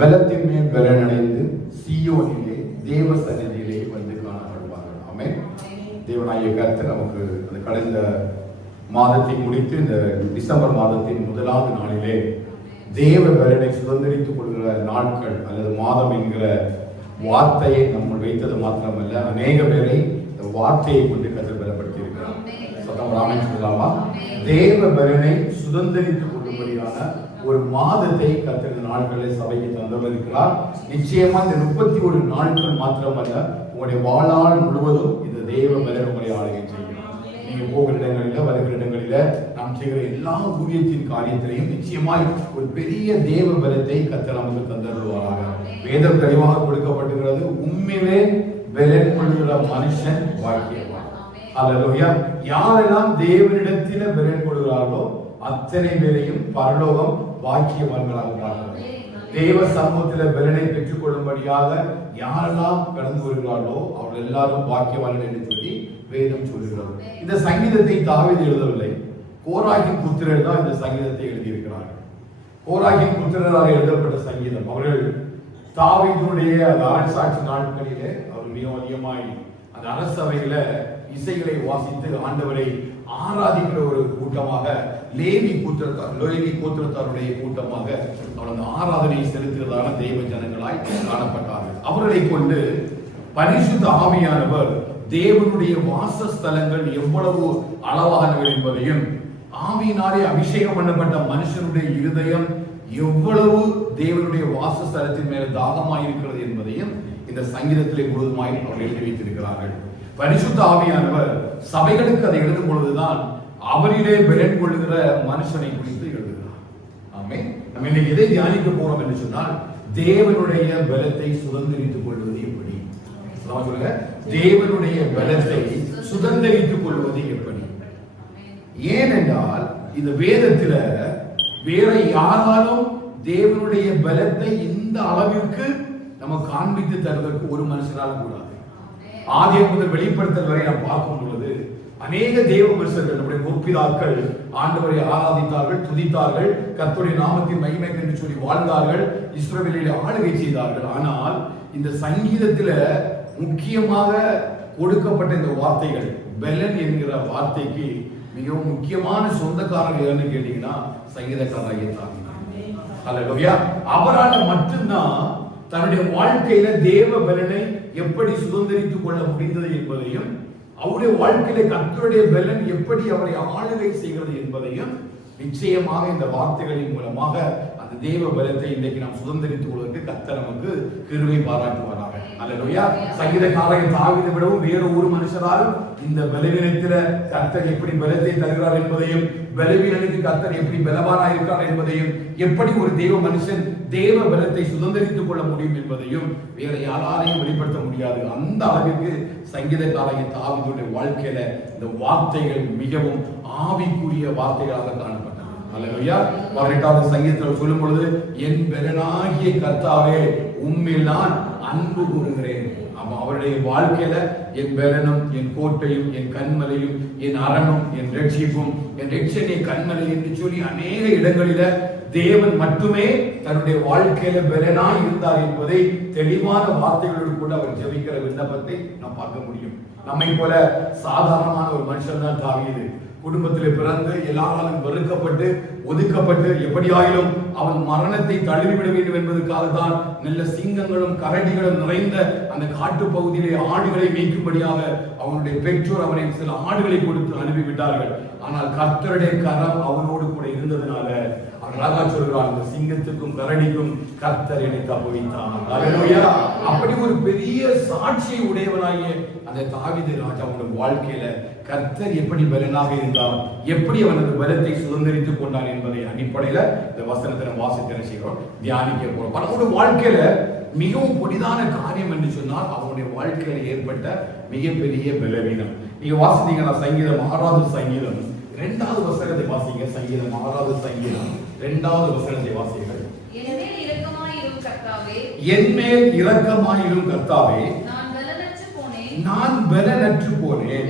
பலத்தின் மேல் பலனடைந்து சீயோனிலே தேவ சந்நிதியிலே வந்து காணப்படுவார்கள். ஆமென். தேவனாகிய கர்த்தர் நமக்கு அந்த கடந்த மாதத்தை முடித்து இந்த டிசம்பர் மாதத்தின் முதலாவது நாளிலே தேவ பலனை சுதந்திரித்துக் கொள்கிற நாட்கள் அல்லது மாதம் என்கிற வார்த்தையை நம்ம வைத்தது மாத்திரமல்ல, அநேக பேரை இந்த வார்த்தையை கொண்டு கர்த்தர் பலப்படுத்தி இருக்கிறார். ராமன் சொல்லலாமா? தேவ பலனை சுதந்திரித்துக் கொள்ளும்படியான ஒரு மாதத்தை கர்த்தர் நாட்களில் சபைக்கு தந்திருக்கிறார். நிச்சயமா இந்த 31 நாட்கள் மாத்திரமல்ல, உங்களுடைய வாழ்நாள் முழுவதும் இந்த தேவ பலன் உங்களை ஆளுகை செய்யும். நீங்க போகிற இடங்களில வருகிற இடங்களில நாம் செய்கிற எல்லா ஊழியத்தின் காரியத்திலையும் நிச்சயமாய் ஒரு பெரிய தேவ பலத்தை கர்த்தர் நமக்கு தந்தருள்வாராக. வேதம் தெளிவாக கொடுக்கப்பட்டுகிறது. உண்மையிலே பலன் கொள்கிற மனுஷன் பாக்கியவான். அல்லேலூயா. யாரெல்லாம் தேவனிடத்தில பலன் கொள்கிறார்களோ அத்தனை பேரையும் பரலோகம் பாக்கியவான்களாக பார்க்கிறது. தேவ சமூகத்தில் பலனை பெற்றுக் கொள்ளும்படியாக யாரெல்லாம் கடந்து வருகிறார்களோ அவர்கள் எல்லாரும் பாக்கியவான்கள் என்று சொல்லி வேதம் சொல்லுகிறது. இந்த சங்கீதத்தை தாவீது எழுதவில்லை, கோராகின் புத்திரர் தான் இந்த சங்கீதத்தை எழுதியிருக்கிறார்கள். கோராகின் புத்திரரால் எழுதப்பட்ட சங்கீதம். அவர்கள் தாவீதுடைய அரசாட்சி நாட்களிலே அவர் மிக அதிகமாய் அந்த அரசவையில இசைகளை வாசித்து ஆண்டவரை ஆராதிக்கிற ஒரு கூட்டமாக லேவி கோத்திரத்தாருடைய கூட்டமாக அவர் அந்த ஆராதனை செலுத்துவதான தெய்வ ஜனங்களாய் காணப்பட்டார்கள். அவர்களை கொண்டு பரிசுத்த ஆவியானவர் தேவனுடைய வாசஸ்தலங்கள் எவ்வளவு அளவானவை என்பதையும், ஆவியினாலே அபிஷேகம் பண்ணப்பட்ட மனுஷனுடைய இருதயம் எவ்வளவு தேவனுடைய வாசஸ்தலத்தின் மேல தாகமாயிருக்கிறது என்பதையும் இந்த சங்கீதத்திலே முழுவதுமாய் அவர்கள் எழுதி வைத்திருக்கிறார்கள். பரிசுத்த ஆவியானவர் சபைகளுக்கு அதை எழுதும் பொழுதுதான் அவரிலே பலன் கொள்ளுகிற மனுஷனை குறித்து எழுதுகிறார். ஆமே. நம்ம இன்னைக்கு எதை தியானிக்க போறோம் என்று சொன்னால், தேவனுடைய பலத்தை சுதந்திரித்துக் கொள்வது எப்படி? சொல்லுங்க, தேவனுடைய பலத்தை சுதந்திரித்துக் கொள்வது எப்படி? ஏனென்றால் இந்த வேதத்துல வேற யாராலும் தேவனுடைய பலத்தை இந்த அளவிற்கு நம்ம காண்பித்து தருவதற்கு ஒரு மனுஷனால் கூடாது. ஆதியம் முதல் வெளிப்படுத்தல் வரை நாம் பார்க்கும் பொழுது அநேக தேவ மனுஷர்கள், நம்முடைய முற்பிதாக்கள் ஆண்டவரை ஆராதித்தார்கள், துதித்தார்கள், கர்த்தருடைய நாமத்தின் மகிமை என்று சொல்லி வாழ்ந்தார்கள், இஸ்ரவேலிலே ஆளுகை செய்தார்கள். ஆனால் இந்த சங்கீதத்துல முக்கியமாக கொடுக்கப்பட்ட இந்த வார்த்தைகள், பெலன் என்கிற வார்த்தைக்கு மிகவும் முக்கியமான சொந்தக்காரர் யாருன்னு கேட்டீங்கன்னா சங்கீதக்காரராகிய தாவீது. அல்லேலூயா. அவரால் மட்டும்தான் தன்னுடைய வாழ்க்கையில தேவ பலனை எப்படி சுதந்திரித்துக் கொள்ள முடிந்தது என்பதையும், அவருடைய வாழ்க்கையில கர்த்தருடைய பலன் எப்படி அவரை ஆளுகை செய்கிறது என்பதையும் நிச்சயமாக இந்த வார்த்தைகளின் மூலமாக அந்த தேவ பலத்தை இன்றைக்கு நாம் சுதந்திரித்துக் கொள்வதற்கு கர்த்தர் நமக்கு கிருபை பாராட்டுவாராக. அல்லேலூயா. சங்கீதக்காரரை தாவீதை விடவும் வேறு ஒரு மனுஷராலும் இந்த பலவீனத்தில கர்த்தர் எப்படி பலத்தை தருகிறார் என்பதையும், பலவீனனுக்கு கர்த்தர் எப்படி பலவானாக இருக்கிறார் என்பதையும், எப்படி ஒரு தேவ மனுஷன் தேவ பலத்தை சுதந்திரித்துக் கொள்ள முடியும் என்பதையும் வேற யாராலையும் வெளிப்படுத்த முடியாது. அந்த அளவிற்கு சங்கீதக்காரரை தாவீதுடைய வாழ்க்கையில இந்த வார்த்தைகள் மிகவும் ஆவிக்குரிய வார்த்தைகளாக காணப்பட்டது. அல்லேலூயா. 18வது சங்கீதத்தில் சொல்லும் பொழுது, என் பலனாகிய கர்த்தாவே உம்மில் நான் அன்பு கூறுகிறேன். அவருடைய வாழ்க்கையில என் பலனும், என் கோட்டையும், என் கண்மலையும், என் அரணும், என் ரட்சிப்பும், என் ரட்சனை கண்மலை என்று சொல்லி அநேக இடங்களில தேவன் மட்டுமே தன்னுடைய வாழ்க்கையில பலனாய் இருந்தார் என்பதை தெளிவான வார்த்தைகளோடு கூட அவர் ஜெபிக்கிற விண்ணப்பத்தை நாம் பார்க்க முடியும். நம்மை போல சாதாரணமான ஒரு மனுஷன் தான் தாவீது. குடும்பத்திலே பிறந்து எல்லாராலும் வெறுக்கப்பட்டு ஒதுக்கப்பட்டு எப்படியாயிலும் அவன் மரணத்தை தழுவிவிட வேண்டும் என்பதற்காக தான் நல்ல சிங்கங்களும் கரடிகளும் நிறைந்த அந்த காட்டு பகுதியிலே ஆடுகளை மேய்க்கும்படியாக அவனுடைய பெற்றோர் அவனை சில ஆடுகளை கொடுத்து அனுப்பிவிட்டார்கள். ஆனால் கர்த்தருடைய கரம் அவனோடு கூட இருந்ததுனால அழகா சொல்கிறான், இந்த சிங்கத்துக்கும் கரடிக்கும் கர்த்தர் என்னை தப்புவித்தார். அல்லேலூயா. அப்படி ஒரு பெரிய சாட்சியை உடையவனாகிய அந்த தாவீது ராஜாவுடைய வாழ்க்கையில கர்த்தர் எப்படி பலனாக இருந்தார், எப்படி அவனது பலத்தை சுதந்திரித்துக் கொண்டார் என்பதை அடிப்படையில இந்த வசனத்தை வாசித்து செய்கிறோம், தியானிக்க போறோம். அவனுடைய வாழ்க்கையில மிகவும் புதிதான காரியம் என்று சொன்னால் அவனுடைய வாழ்க்கையில ஏற்பட்ட மிகப்பெரிய பலவீனம். நீங்க வாசித்தீங்கன்னா சங்கீதம் 6வது சங்கீதம் 2வது வசனத்தை வாசிங்க. சங்கீதம் 6வது சங்கீதம் 2வது வசனத்தை வாசிங்கள். என் மேல் இரக்கமாயிரும் கர்த்தாவே, நான் பலனற்று போனேன்,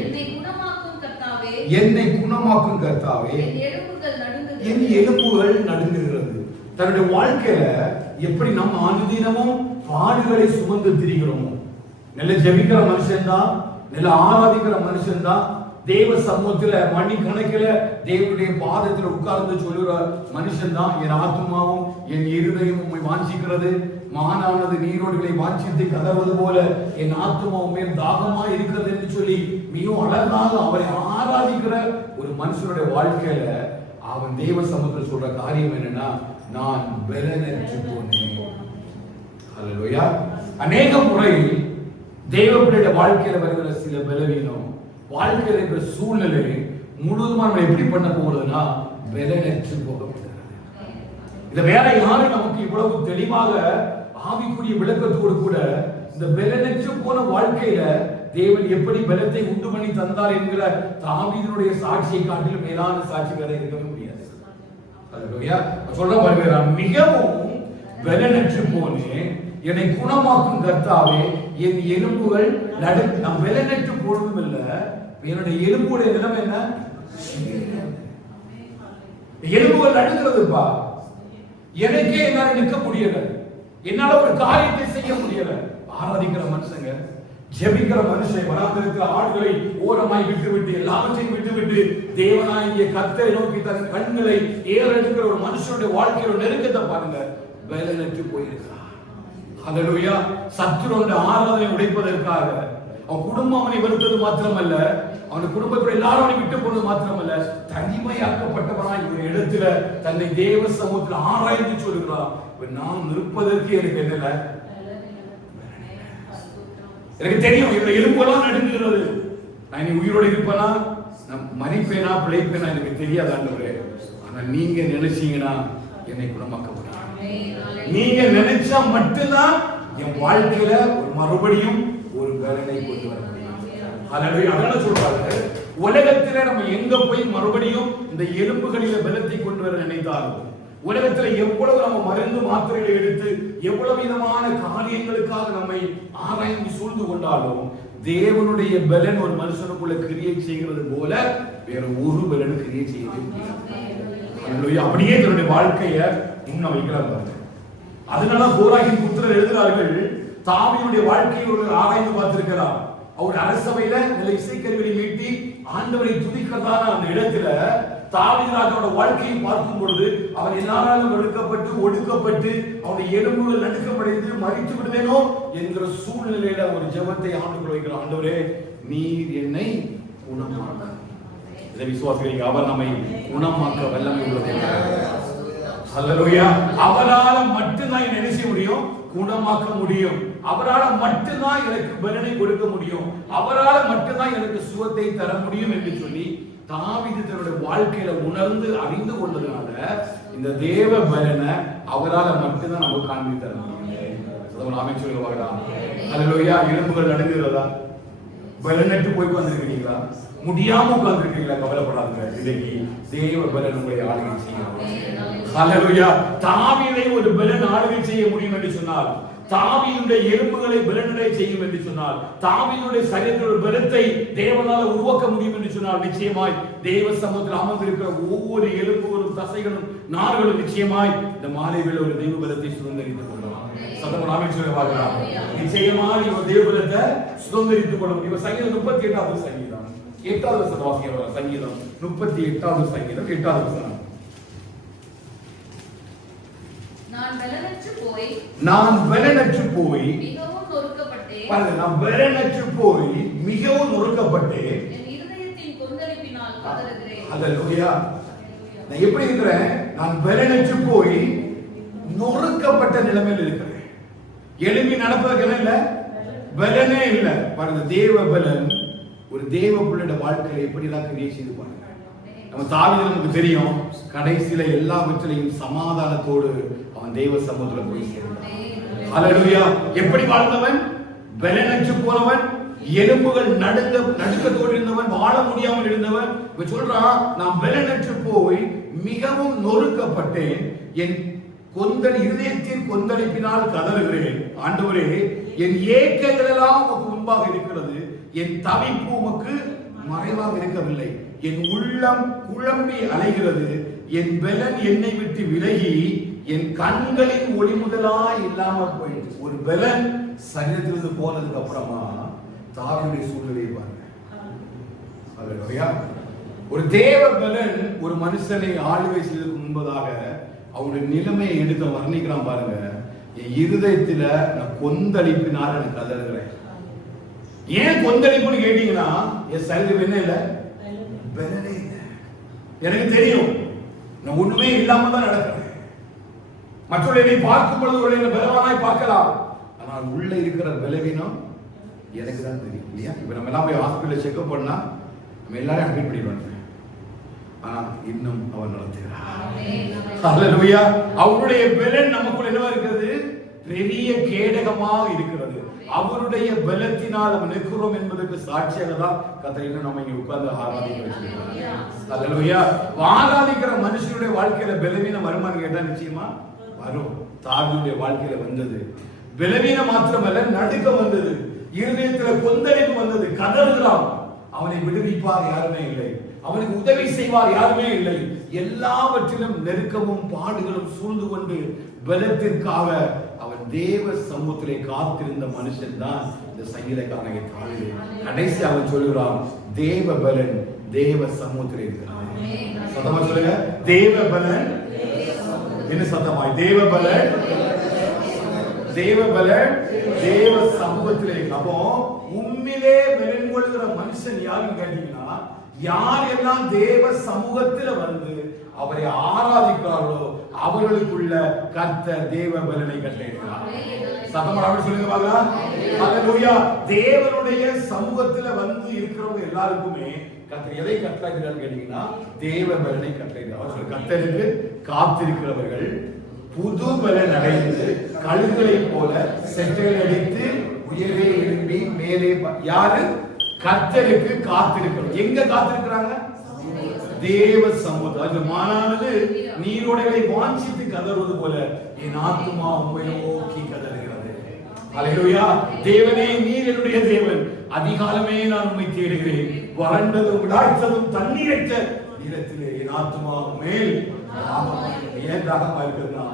என்னை குணமாக்கும் கர்த்தாவே, என் எலும்புகள் நடுங்குகிறது. தன்னுடைய வாழ்க்கையில எப்படி நம்ம அனுதினமும் பாடுகளை சுமந்து திரிகிறோமோ, நல்ல ஜெபிக்கிற மனுஷன் தான், நல்ல ஆராதிக்கிற மனுஷன் தான், தேவ சமூகத்துல மணிக்கணக்கில் தேவனுடைய பாதத்தில் உட்கார்ந்து சொல்லுற மனுஷன் தான், என் ஆத்மாவும் என் இருதயம் உம்மை வாஞ்சிக்கிறது, மானானது நீரோடுகளை வாஞ்சித்து கதறுவது போல என் ஆத்மாவும் மேல் தாகமா இருக்கிறது என்று சொல்லி மிகவும் அழகாக அவரை ஆராதிக்கிற ஒரு மனுஷனுடைய வாழ்க்கையில அவன் தேவ சமூகத்தில் சொல்ற காரியம் என்னன்னா, நான் பலனற்று போனேன். ஹல்லேலூயா. அநேக முறை தேவனுடைய வாழ்க்கையில வருகிற சில பலவீனம், வாழ்க்கையில இருக்கிற சூழ்நிலை முழுவதுமா நம்ம எப்படி பண்ண போறதுன்னா பலனற்று போகப்படுகிறது. இத வேற யாரும் நமக்கு இவ்வளவு தெளிவாக ஆவிக்குரிய விளக்கத்தோடு கூட இந்த பலனற்று போன வாழ்க்கையில தேவன் எப்படி பலத்தை உண்டு பண்ணி தந்தார் என்கிற தாவீதினுடைய சாட்சியை காட்டிலும் மேலான சாட்சி வேற இருக்கவே முடியாது. ஹல்லேலூயா. சொல்ற பாருங்க, மிகவும் பலனற்று போனேன், என்னை குணமாக்கும் கர்த்தாவே, என் எலும்புகள் நான் பலனற்று போனதும் இல்ல, என்னுடைய எலும்புடைய நிலைமை என்ன, எலும்புகள் நடுங்கிறதுப்பா. எனக்கே என்னால நிற்க முடியல, என்னால ஒரு காரியத்தை செய்ய முடியல. ஆராதிக்கிற மனுஷங்க, ஜெபிக்கிற மனுஷன், வராந்திருக்கிற ஆடுகளை ஓரமாய் விட்டுவிட்டு எல்லாவற்றையும் விட்டுவிட்டு தேவனாகிய கர்த்தரை நோக்கி தன் கண்களை ஏறெடுக்கிற ஒரு மனுஷனுடைய வாழ்க்கையோட நெருக்கத்தை பாருங்க, பலனற்று போயிருக்கிறார். ஹல்லேலூயா. சத்துருடைய ஆராதனை உடைப்பதற்காக அவன் குடும்பம் அவனை வெறுத்தது மாத்திரமல்ல, அவன் குடும்பத்தோட எல்லாரும் அவனை விட்டு போனது மாத்திரமல்ல, தனிமையாக்கப்பட்டவனாய் ஒரு இடத்துல தன்னை தேவ சமூகத்தில் ஆராய்ந்து சொல்லுகிறான், நான் இருப்பதற்கு எனக்கு என்ன, எனக்கு தெரியும் என்னுடைய எலும்பெல்லாம் நடுங்குகிறது, நான் இனி உயிரோடு இருப்பேனா, நான் மறிப்பேனா பிழைப்பேனா எனக்கு தெரியாது ஆண்டவரே, ஆனா நீங்க நினைச்சீங்கன்னா என்னை குணமாக்க முடியும். நீங்க நினைச்சா மட்டும்தான் என் வாழ்க்கையில ஒரு மறுபடியும் ஒரு பலனை கொண்டு வர முடியும். அதனால சொல்றாங்க, உலகத்துல நம்ம எங்க போய் மறுபடியும் இந்த எலும்புகளில பலத்தை கொண்டு வர நினைத்தாலும், உலகத்துல எவ்வளவு நம்ம மருந்து மாத்திரைகளை எடுத்து எவ்வளவு விதமான காரியங்களுக்காக நம்மை ஆராய்ந்து சூழ்ந்து கொண்டாலும், தேவனுடைய பலன் ஒரு மனுஷனுக்குள்ள கிரியை செய்கிறது போல வேற ஒரு பலன் கிரியை செய்யவே முடியாது. அப்படியே தன்னுடைய வாழ்க்கைய முன்ன வைக்கிறார். அதனால கோராகின் புத்திரர் எழுதுகிறார்கள், தாவீதுடைய வாழ்க்கையை ஒரு ஆராய்ந்து பார்த்திருக்கிறார். அவர் அரசவையில நல்ல இசைக்கருவிகளை மீட்டி ஆண்டவரை துதிக்கிறதான அந்த இடத்துல தாவீது ராஜாவோட வாழ்க்கையை பார்க்கும் பொழுது அவர் எல்லாராலும் வெறுக்கப்பட்டு ஒடுக்கப்பட்டு அவருடைய எலும்புகள் நடுக்கமடைந்து மறித்து விடுவேனோ என்கிற சூழ்நிலையில ஒரு ஜெபத்தை ஆண்டுக்குள் வைக்கிறார். ஆண்டவரே, நீர் என்னை குணமாக்க. இதை விசுவாசிக்கிறீங்க, அவர் நம்மை குணமாக்க வல்லமை உள்ளது. ஹல்லேலூயா. அவரால் மட்டும்தான் என்ன செய்ய முடியும், குணமாக்க முடியும். அவரால் மட்டும்தான் எனக்கு பலனை கொடுக்க முடியும். அவரால் மட்டும்தான் எனக்கு சுகத்தை தர முடியும் என்று சொல்லி தாவீது தன்னுடைய வாழ்க்கையில உணர்ந்து அறிந்து கொண்டதுனால இந்த தேவ பலனை அவரால் மட்டும்தான் நமக்கு காண்பி தர முடியும். அமைச்சர்கள் பார்க்கலாம். ஹல்லேலூயா. எலும்புகள் நடுங்குகிறதா? பலனற்று போய் உட்கார்ந்திருக்கிறீங்களா? முடியாம உட்கார்ந்திருக்கீங்களா? கவலைப்படாதுங்க, இன்னைக்கு தேவ பலன் உங்களை ஆளுகை செய்யும். ஹல்லேலூயா. தாவீதை ஒரு பலன் ஆளுகை செய்ய முடியும் என்று சொன்னால், தாவீதுடைய எலும்புகளை பலனடை செய்யும் என்று சொன்னால், தாவீதுடைய சரீரத்தில் ஒரு பலத்தை தேவனால் உருவாக்க முடியும் என்று சொன்னால், நிச்சயமாய் தேவ சமூகத்தில் அமர்ந்திருக்கிற ஒவ்வொரு எலும்புகளும் தசைகளும் நார்களும் நிச்சயமாய் இந்த மாலையில் ஒரு தெய்வ பலத்தை சுதந்திரித்துக் கொள்ளலாம். சதமராமே சொல்லுவார்கள், நிச்சயமாய் ஒரு தெய்வ பலத்தை சுதந்திரித்துக் கொள்ளும். இவர் சங்கீதம் 38வது சங்கீதம் 8வது வசனம் வாசிக்கிறவர். சங்கீதம் 38வது சங்கீதம் 8வது வசனம். நான் பலனற்று போய் மிகவும் நொறுக்கப்பட்டேன். நான் பலனற்று போய் மிகவும் நொறுக்கப்பட்டேன். என் இதயத்தின் கொந்தளிப்பினால் கதறுகிறேன். ஹல்லேலூயா. நான் எப்படி இருக்கிறேன்? நான் பலனற்று போய் நொறுக்கப்பட்ட நிலைமையில் இருக்கிறேன். எழும்பி நடப்பதற்கு இல்ல, பலனே இல்ல. பாருங்க, தேவ பலன் ஒரு தேவ பிள்ளையோட வாழ்க்கையில எப்படி எல்லாம் கிரியை செய்து பாருங்க. நம்ம தாவீது நமக்கு தெரியும், கடைசியில எல்லாவற்றிலையும் சமாதானத்தோடு அவன் தெய்வ சமூகத்துல போய் சேர்ந்தான். ஹல்லேலூயா. எப்படி வாழ்ந்தவன்? பலனற்று போனவன், எலும்புகள் நடுக்கத்தோடு இருந்தவன், வாழ முடியாமல் இருந்தவன். இப்ப சொல்றான், நான் பலனற்று போய் மிகவும் நொறுக்கப்பட்டேன், என் இதயத்தின் கொந்தளிப்பினால் கதறுகிறேன். ஆண்டவரே, என் ஏக்கங்கள் எல்லாம் உமக்கு முன்பாக இருக்கிறது, என் தவிப்பு உமக்கு மறைவாக இருக்கவில்லை. என் உள்ளம் குழம்பி அலைகிறது, என் பலன் என்னை விட்டு விலகி என் கண்களின் ஒளி முதலா இல்லாம போயிடுச்சு. ஒரு பலன் சரீரத்திலிருந்து போனதுக்கு அப்புறமா தாவீதுடைய சூழ்நிலையை பாருங்க. அல்லேலூயா. ஒரு தேவ பலன் ஒரு மனுஷனை ஆளுகை செய்வதற்கு முன்பதாக அவருடைய நிலைமையை எடுத்து வர்ணிக்கிறான் பாருங்க. என் இருதயத்துல நான் கொந்தளிப்பினால் எனக்கு கதறுகிறேன். ஏன் கொந்தளிப்புன்னு கேட்டீங்கன்னா, என் சரீரம் என்ன இல்லை, பலனே இல்லை. எனக்கு தெரியும் நான் ஒண்ணுமே இல்லாம தான் நடக்கிறேன். மற்றவர்களை பார்க்கும் பொழுது என்ன பலவானாய் பார்க்கலாம், ஆனால் உள்ள இருக்கிற பலவீனம் எனக்கு தான் தெரியும் இல்லையா? இப்ப நம்ம எல்லாம் போய் ஹாஸ்பிட்டல் செக்அப் பண்ணா நம்ம எல்லாரும் அட்மிட் பண்ணிடுவாங்க. ஆனா இன்னும் அவர் நடத்துகிறார். ஹல்லேலூயா. அவருடைய பலன் நமக்குள்ள என்னவா இருக்கிறது, பெரிய கேடகமாக இருக்கிறது. அவருடைய பலத்தினால் நம்ம நிற்கிறோம் என்பதற்கு சாட்சியாக தான் கர்த்தர் இன்னும் நம்ம இங்க உட்கார்ந்து ஆராதிக்க வச்சிருக்கிறார். ஹல்லேலூயா. ஆராதிக்கிற மனுஷனுடைய வாழ்க்கையில பலவீனம் வருமானு கேட்டா நிச்சயமா வரும். தாவீதுடைய வாழ்க்கையில வந்தது பலவீனம் மாத்திரமல்ல, நடுக்கம் வந்தது, இருதயத்துல கொந்தளிப்பு வந்தது, கதறுகிறான். அவனை விடுவிப்பார் யாருமே இல்லை, அவனுக்கு உதவி செய்வார் யாருமே இல்லை. எல்லாவற்றிலும் நெருக்கமும் பாடுகளும் சூழ்ந்து கொண்டு பலத்திற்காக அவன் தேவ சமூகத்திலே காத்திருந்த மனுஷன் தான் இந்த சங்கீதக்காரன் தாவீது. கடைசி அவன் சொல்லுகிறான், தேவ பலன் தேவ சமூகத்திலே இருக்கிறான். சத்தமா சொல்லுங்க, தேவ பலன். என்ன சத்தமாய், தேவ பலன் தேவ பலன் தேவ சமூகத்திலே. அப்போ உண்மையிலே பலன் கொள்கிற மனுஷன் யாருன்னு கேட்டீங்கன்னா, யார் எல்லாம் தேவ சமூகத்துல வந்து அவரை ஆராதிக்கிறார்களோ அவர்களுக்குள்ள கர்த்தர் தேவ பலனை கட்டளையிடுகிறார். சத்தமா அப்படி சொல்லுங்க பாக்கலாம். ஹல்லேலூயா. தேவனுடைய சமூகத்துல வந்து இருக்கிறவங்க எல்லாருக்குமே கர்த்தர் எதை கட்டளையிடுறார் கேட்டீங்கன்னா, தேவ பலனை கட்டளையிடுறார். அவர் சொல்ற கர்த்தருக்கு காத்திருக்கிறவர்கள் புது பலன் அடைந்து கழுகுகளை போல செட்டையில் அடித்து உயரே எழும்பி மேலே. யாரு? கர்த்தருக்கு காத்திருக்கிறோம். எங்க காத்திருக்கிறாங்க? தேவ சமூகம். அது மாறானது நீரோடைகளை வாஞ்சித்து கதறுவது போல என் ஆத்துமா உம்மை நோக்கி கதறுகிறது. ஹல்லேலூயா. தேவனே, நீர் என்னுடைய தேவன், அதிகாலமே நான் உம்மை தேடுகிறேன். வறண்டதும் விடாய்த்ததும் தண்ணீரற்ற நிலத்திலே என் ஆத்துமா மேல் ஏன் தாகமா இருக்கிறதா?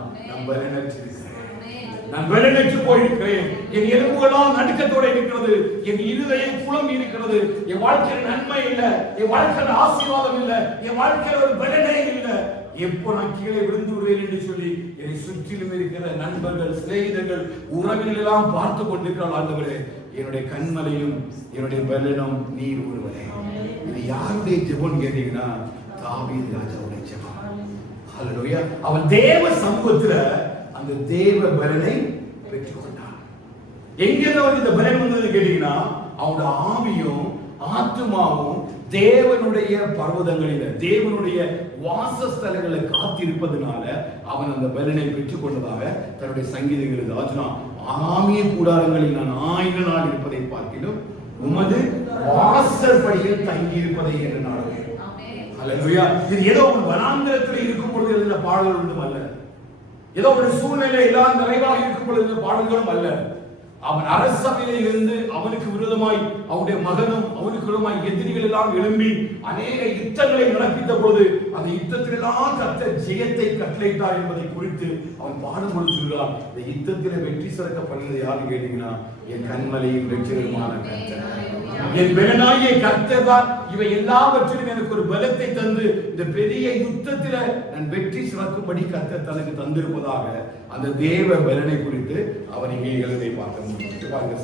நான் வெள்ளநெற்று போயிருக்கிறேன். என் எலும்புகளாம் நடுக்கத்தோட இருக்கிறது, என் இருதயம் குழம்பி இருக்கிறது. என் வாழ்க்கையில் நன்மை இல்லை, என் வாழ்க்கையில் ஆசீர்வாதம் இல்லை, என் வாழ்க்கையில் ஒரு பலனே இல்லை. எப்போ நான் கீழே விழுந்து விடுவேன் என்று சொல்லி என்னை சுற்றிலும் இருக்கிற நண்பர்கள், சிநேகிதர்கள், உறவினர்கள் எல்லாம் பார்த்து கொண்டிருக்கிறார். ஆண்டவரே, என்னுடைய கண்மலையும் என்னுடைய பலனும் நீர் ஒருவரே. இது யாருடைய ஜெபம் கேட்டீங்கன்னா, தாவீது ராஜாவுடைய ஜெபம். ஹல்லேலூயா. அவன் தேவ சமூகத்துல அந்த தேவ பலனை பெற்றுக்கொண்டான். எங்கிருந்து இந்த பலன் வந்தது கேட்டீங்கன்னா, அவனோட ஆவியும் ஆத்துமாவும் தேவனுடைய பர்வதங்களில, தேவனுடைய வாசஸ்தலங்களை காத்திருப்பதனால அவன் அந்த பலனை பெற்றுக் கொண்டதாக தன்னுடைய சங்கீதங்கள் ஆச்சுனா, ஆமிய கூடாரங்களில் நான் 1000 நாள் இருப்பதை பார்க்கிலும் உமது வாசற்படியில் தங்கி இருப்பதை என்று நாடுவேன். ஹல்லேலூயா. இது ஏதோ ஒரு வனாந்தரத்தில் இருக்கும் பொழுது எழுதின பாடல்கள் ஒன்றும் அல்ல, ஏதோ ஒரு சூழ்நிலை எல்லாம் நிறைவாக இருக்கும் பொழுது பாடல்களும் அல்ல. அவன் அரசவையிலே இருந்து அவனுக்கு விரோதமாய் அவனுடைய மகனும் அவனுக்கு விரோதமாய் எதிரிகள் எல்லாம் எழும்பி அநேக யுத்தங்களை நடப்பித்த பொழுது அந்த யுத்தத்திலெல்லாம் கர்த்தர் ஜெயத்தை கட்டளையிட்டார் என்பதை குறித்து அவன் பாடும் பொழுது சொல்கிறான், இந்த யுத்தத்திலே வெற்றி சிறக்க பண்ணது யாருன்னு கேட்டீங்கன்னா, என் கண்மலையும் வெற்றிகரமான கர்த்தர், என் பலனாகிய கர்த்தர் தான். இவை எல்லாவற்றிலும் எனக்கு ஒரு பலத்தை தந்து இந்த பெரிய யுத்தத்தில நான் வெற்றி சிறக்கும்படி கர்த்தர் தனக்கு தந்திருப்பதாக அந்த தேவ பலனை குறித்து அவன் இங்கே எழுதை பார்க்க முடியும்.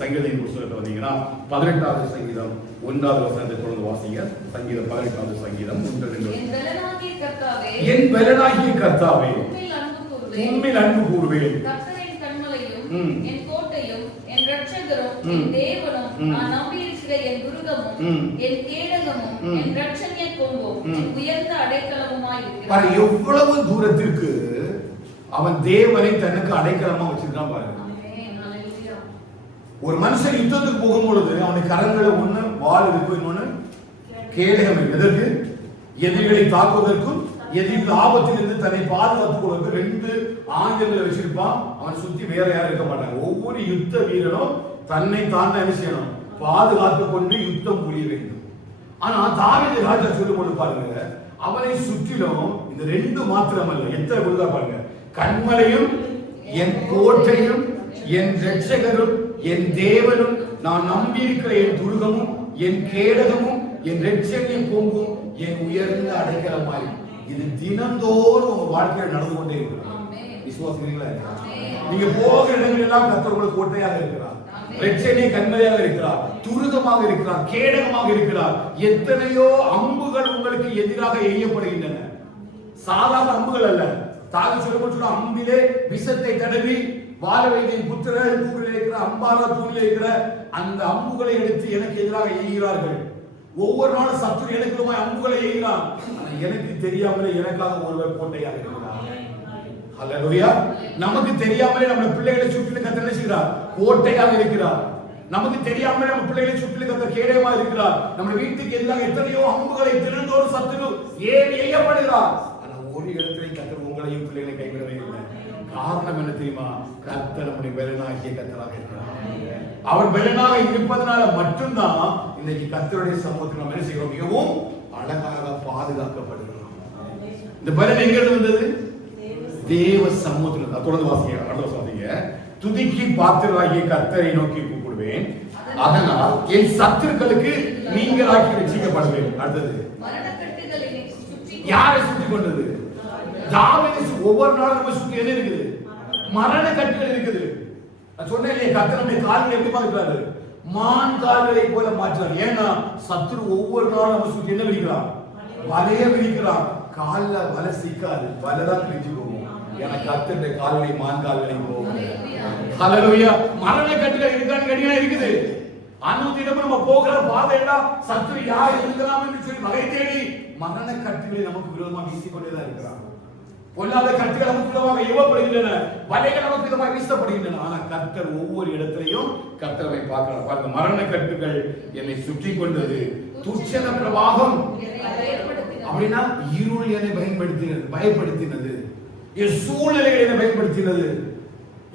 சங்கீதம் புத்தகத்தை வந்தீங்கன்னா 18வது சங்கீதம் 1வது வசனத்தை தொடர்ந்து வாசிங்க. சங்கீதம் 18வது சங்கீதம் 1-2. என் பலனாகிய கர்த்தாவே, உம்மில் அன்பு கூறுவேன். கர்த்தரின் கண்மலையும் என் கோட்டையும் என் இரட்சகரும் என் தேவனும் நான் நம்பியிருக்கிற என் துர்கமும் என் கேடகமும் என் இரட்சணிய கொம்பும் என் உயர்ந்த அடைக்கலமுமாய் இருக்கிறார். எவ்வளவு தூரத்திற்கு அவன் தேவனை தனக்கு அடைக்கலமா வச்சிருக்கான் பாருங்க. ஒரு மனுஷன் யுத்தத்துக்கு போகும் பொழுது அவனுக்கு கரங்களை ஒண்ணு வாள் இருக்கும், இன்னொன்னு கேடகம். எதற்கு? எதிரிகளை தாக்குவதற்கும் எதிரிகள் ஆபத்திலிருந்து தன்னை பாதுகாத்துக் கொள்வதற்கு 2 ஆயுதங்களை வச்சிருப்பான். அவன் சுத்தி வேற யாரும் இருக்க மாட்டாங்க. ஒவ்வொரு யுத்த வீரனும் தன்னை தான் என்ன செய்யணும்? பாதுகாத்துக் கொண்டு யுத்தம் புரிய வேண்டும். ஆனா தாவீது ராஜா சொல்லும் பொழுது பாருங்க, அவனை சுற்றிலும் இந்த 2 மாத்திரமல்ல, எத்தனை கொடுத்தா பாருங்க, கன்மலையும் என் கோட்டையும் என் இரட்சகரும் என் தேவனும் நான் நம்பியிருக்கிற என் துருகமும் என் கேடகமும் என் இரட்சணிய கொம்பும் என் உயர்ந்த அடைக்கலமாய். இது தினந்தோறும் உங்க வாழ்க்கையில் நடந்து கொண்டே இருக்கிறார். விசுவாசிக்கிறீங்களா? நீங்க போகிற இடங்கள் எல்லாம் கர்த்தர் உங்களுக்கு கோட்டையாக இருக்கிறார், இரட்சணிய கன்மலையாக இருக்கிறார், துருகமாக இருக்கிறார், கேடகமாக இருக்கிறார். எத்தனையோ அம்புகள் உங்களுக்கு எதிராக எய்யப்படுகின்றன. சாதாரண அம்புகள் அல்ல. தாவி சொல்ல அம்பிலே விஷத்தை தடவி வாழ வைத்திய புத்திரர் தூக்கில் இருக்கிற அம்பாலா தூக்கில் இருக்கிற அந்த அம்புகளை எடுத்து எனக்கு எதிராக எய்கிறார்கள். ஒவ்வொரு நாளும் சத்துரு எனக்கு அம்புகளை எய்கிறான். ஆனா எனக்கு தெரியாமலே எனக்காக ஒருவர் கோட்டையாக இருக்கிறார். ஹல்லேலூயா. நமக்கு தெரியாமலே நம்ம பிள்ளைகளை சுற்றிலும் கர்த்தர் என்ன செய்கிறார்? கோட்டையாக இருக்கிறார். நமக்கு தெரியாமலே நம்ம பிள்ளைகளை சுற்றிலும் கர்த்தர் கேடயமாக இருக்கிறார். நம்ம வீட்டுக்கு எதிராக எத்தனையோ அம்புகளை திறந்தோடு சத்துரு ஏறி எய்யப்படுகிறார். ஆனா ஒரு இடத்திலே கர்த்தர் உங்களையும் பிள்ளைகளை கைவிடவே இல்லை. காரணம் என்ன தெரியுமா? கர்த்தர் நம்முடைய பெலனாகிய கர்த்தராக இருக்கிறார். அவர் பெலனாக இருப்பதனால மட்டும்தான் இன்னைக்கு கர்த்தருடைய சமூகத்தில் நம்ம என்ன செய்கிறோம்? மிகவும் அழகாக பாதுகாக்கப்படுகிறோம். இந்த பலன் எங்க இருந்து வந்தது? தேவ சமூகத்தில். தொடர்ந்து வாசிங்க. துதிக்கு பாத்திரராகிய கர்த்தரை நோக்கி கூப்பிடுவேன், அதனால் என் சத்துருக்களுக்கு நீங்களாக்கி ரட்சிக்கப்படுவேன். அடுத்தது யாரை சுற்றி கொண்டது? தாவீதை ஒவ்வொரு நாளும் நம்ம சுற்றி என்ன இருக்குது? மரண கட்டுகள் இருக்குது. நான் சொன்னேன் இல்லையா, கர்த்தர் நம்முடைய கால்களை எப்படி மாற்றுறாரு? மான் கால்களை போல மாற்றுறார். ஏன்னா சத்துரு ஒவ்வொரு நாளும் நம்ம சுற்றி என்ன விரிக்கிறான்? வலைய விரிக்கிறான். கால்ல வலை சிக்காது, வலைதான் பிரிஞ்சு போகும். ஏன்னா கர்த்தருடைய கால்களை மான் கால்களை போகும். ஹல்லேலூயா. மரண கட்டுகள் இருக்கான்னு கேட்டீங்கன்னா இருக்குது. அனுதினமும் நம்ம போகிற பாதையெல்லாம் சத்துரு யார் இருக்கலாம் என்று சொல்லி வகை தேடி மரண கட்டுகளை நமக்கு விரோதமாக வீசிக்கொண்டேதான் இருக்கிறான். பொல்லாத கட்டுகள் நமக்கு விரோதமாக ஏவப்படுகின்றன, வலைகள் நமக்கு விரோதமாக வீசப்படுகின்றன. ஆனா கர்த்தர் ஒவ்வொரு இடத்திலையும் கர்த்தரை பார்க்கிறார். பாருங்க, மரண கட்டுகள் என்னை சுற்றி கொண்டது, துர்ச்சன பிரவாகம் அப்படின்னா இருள் என்னை பயன்படுத்தினது, என் சூழ்நிலைகளை என்னை பயன்படுத்தினது,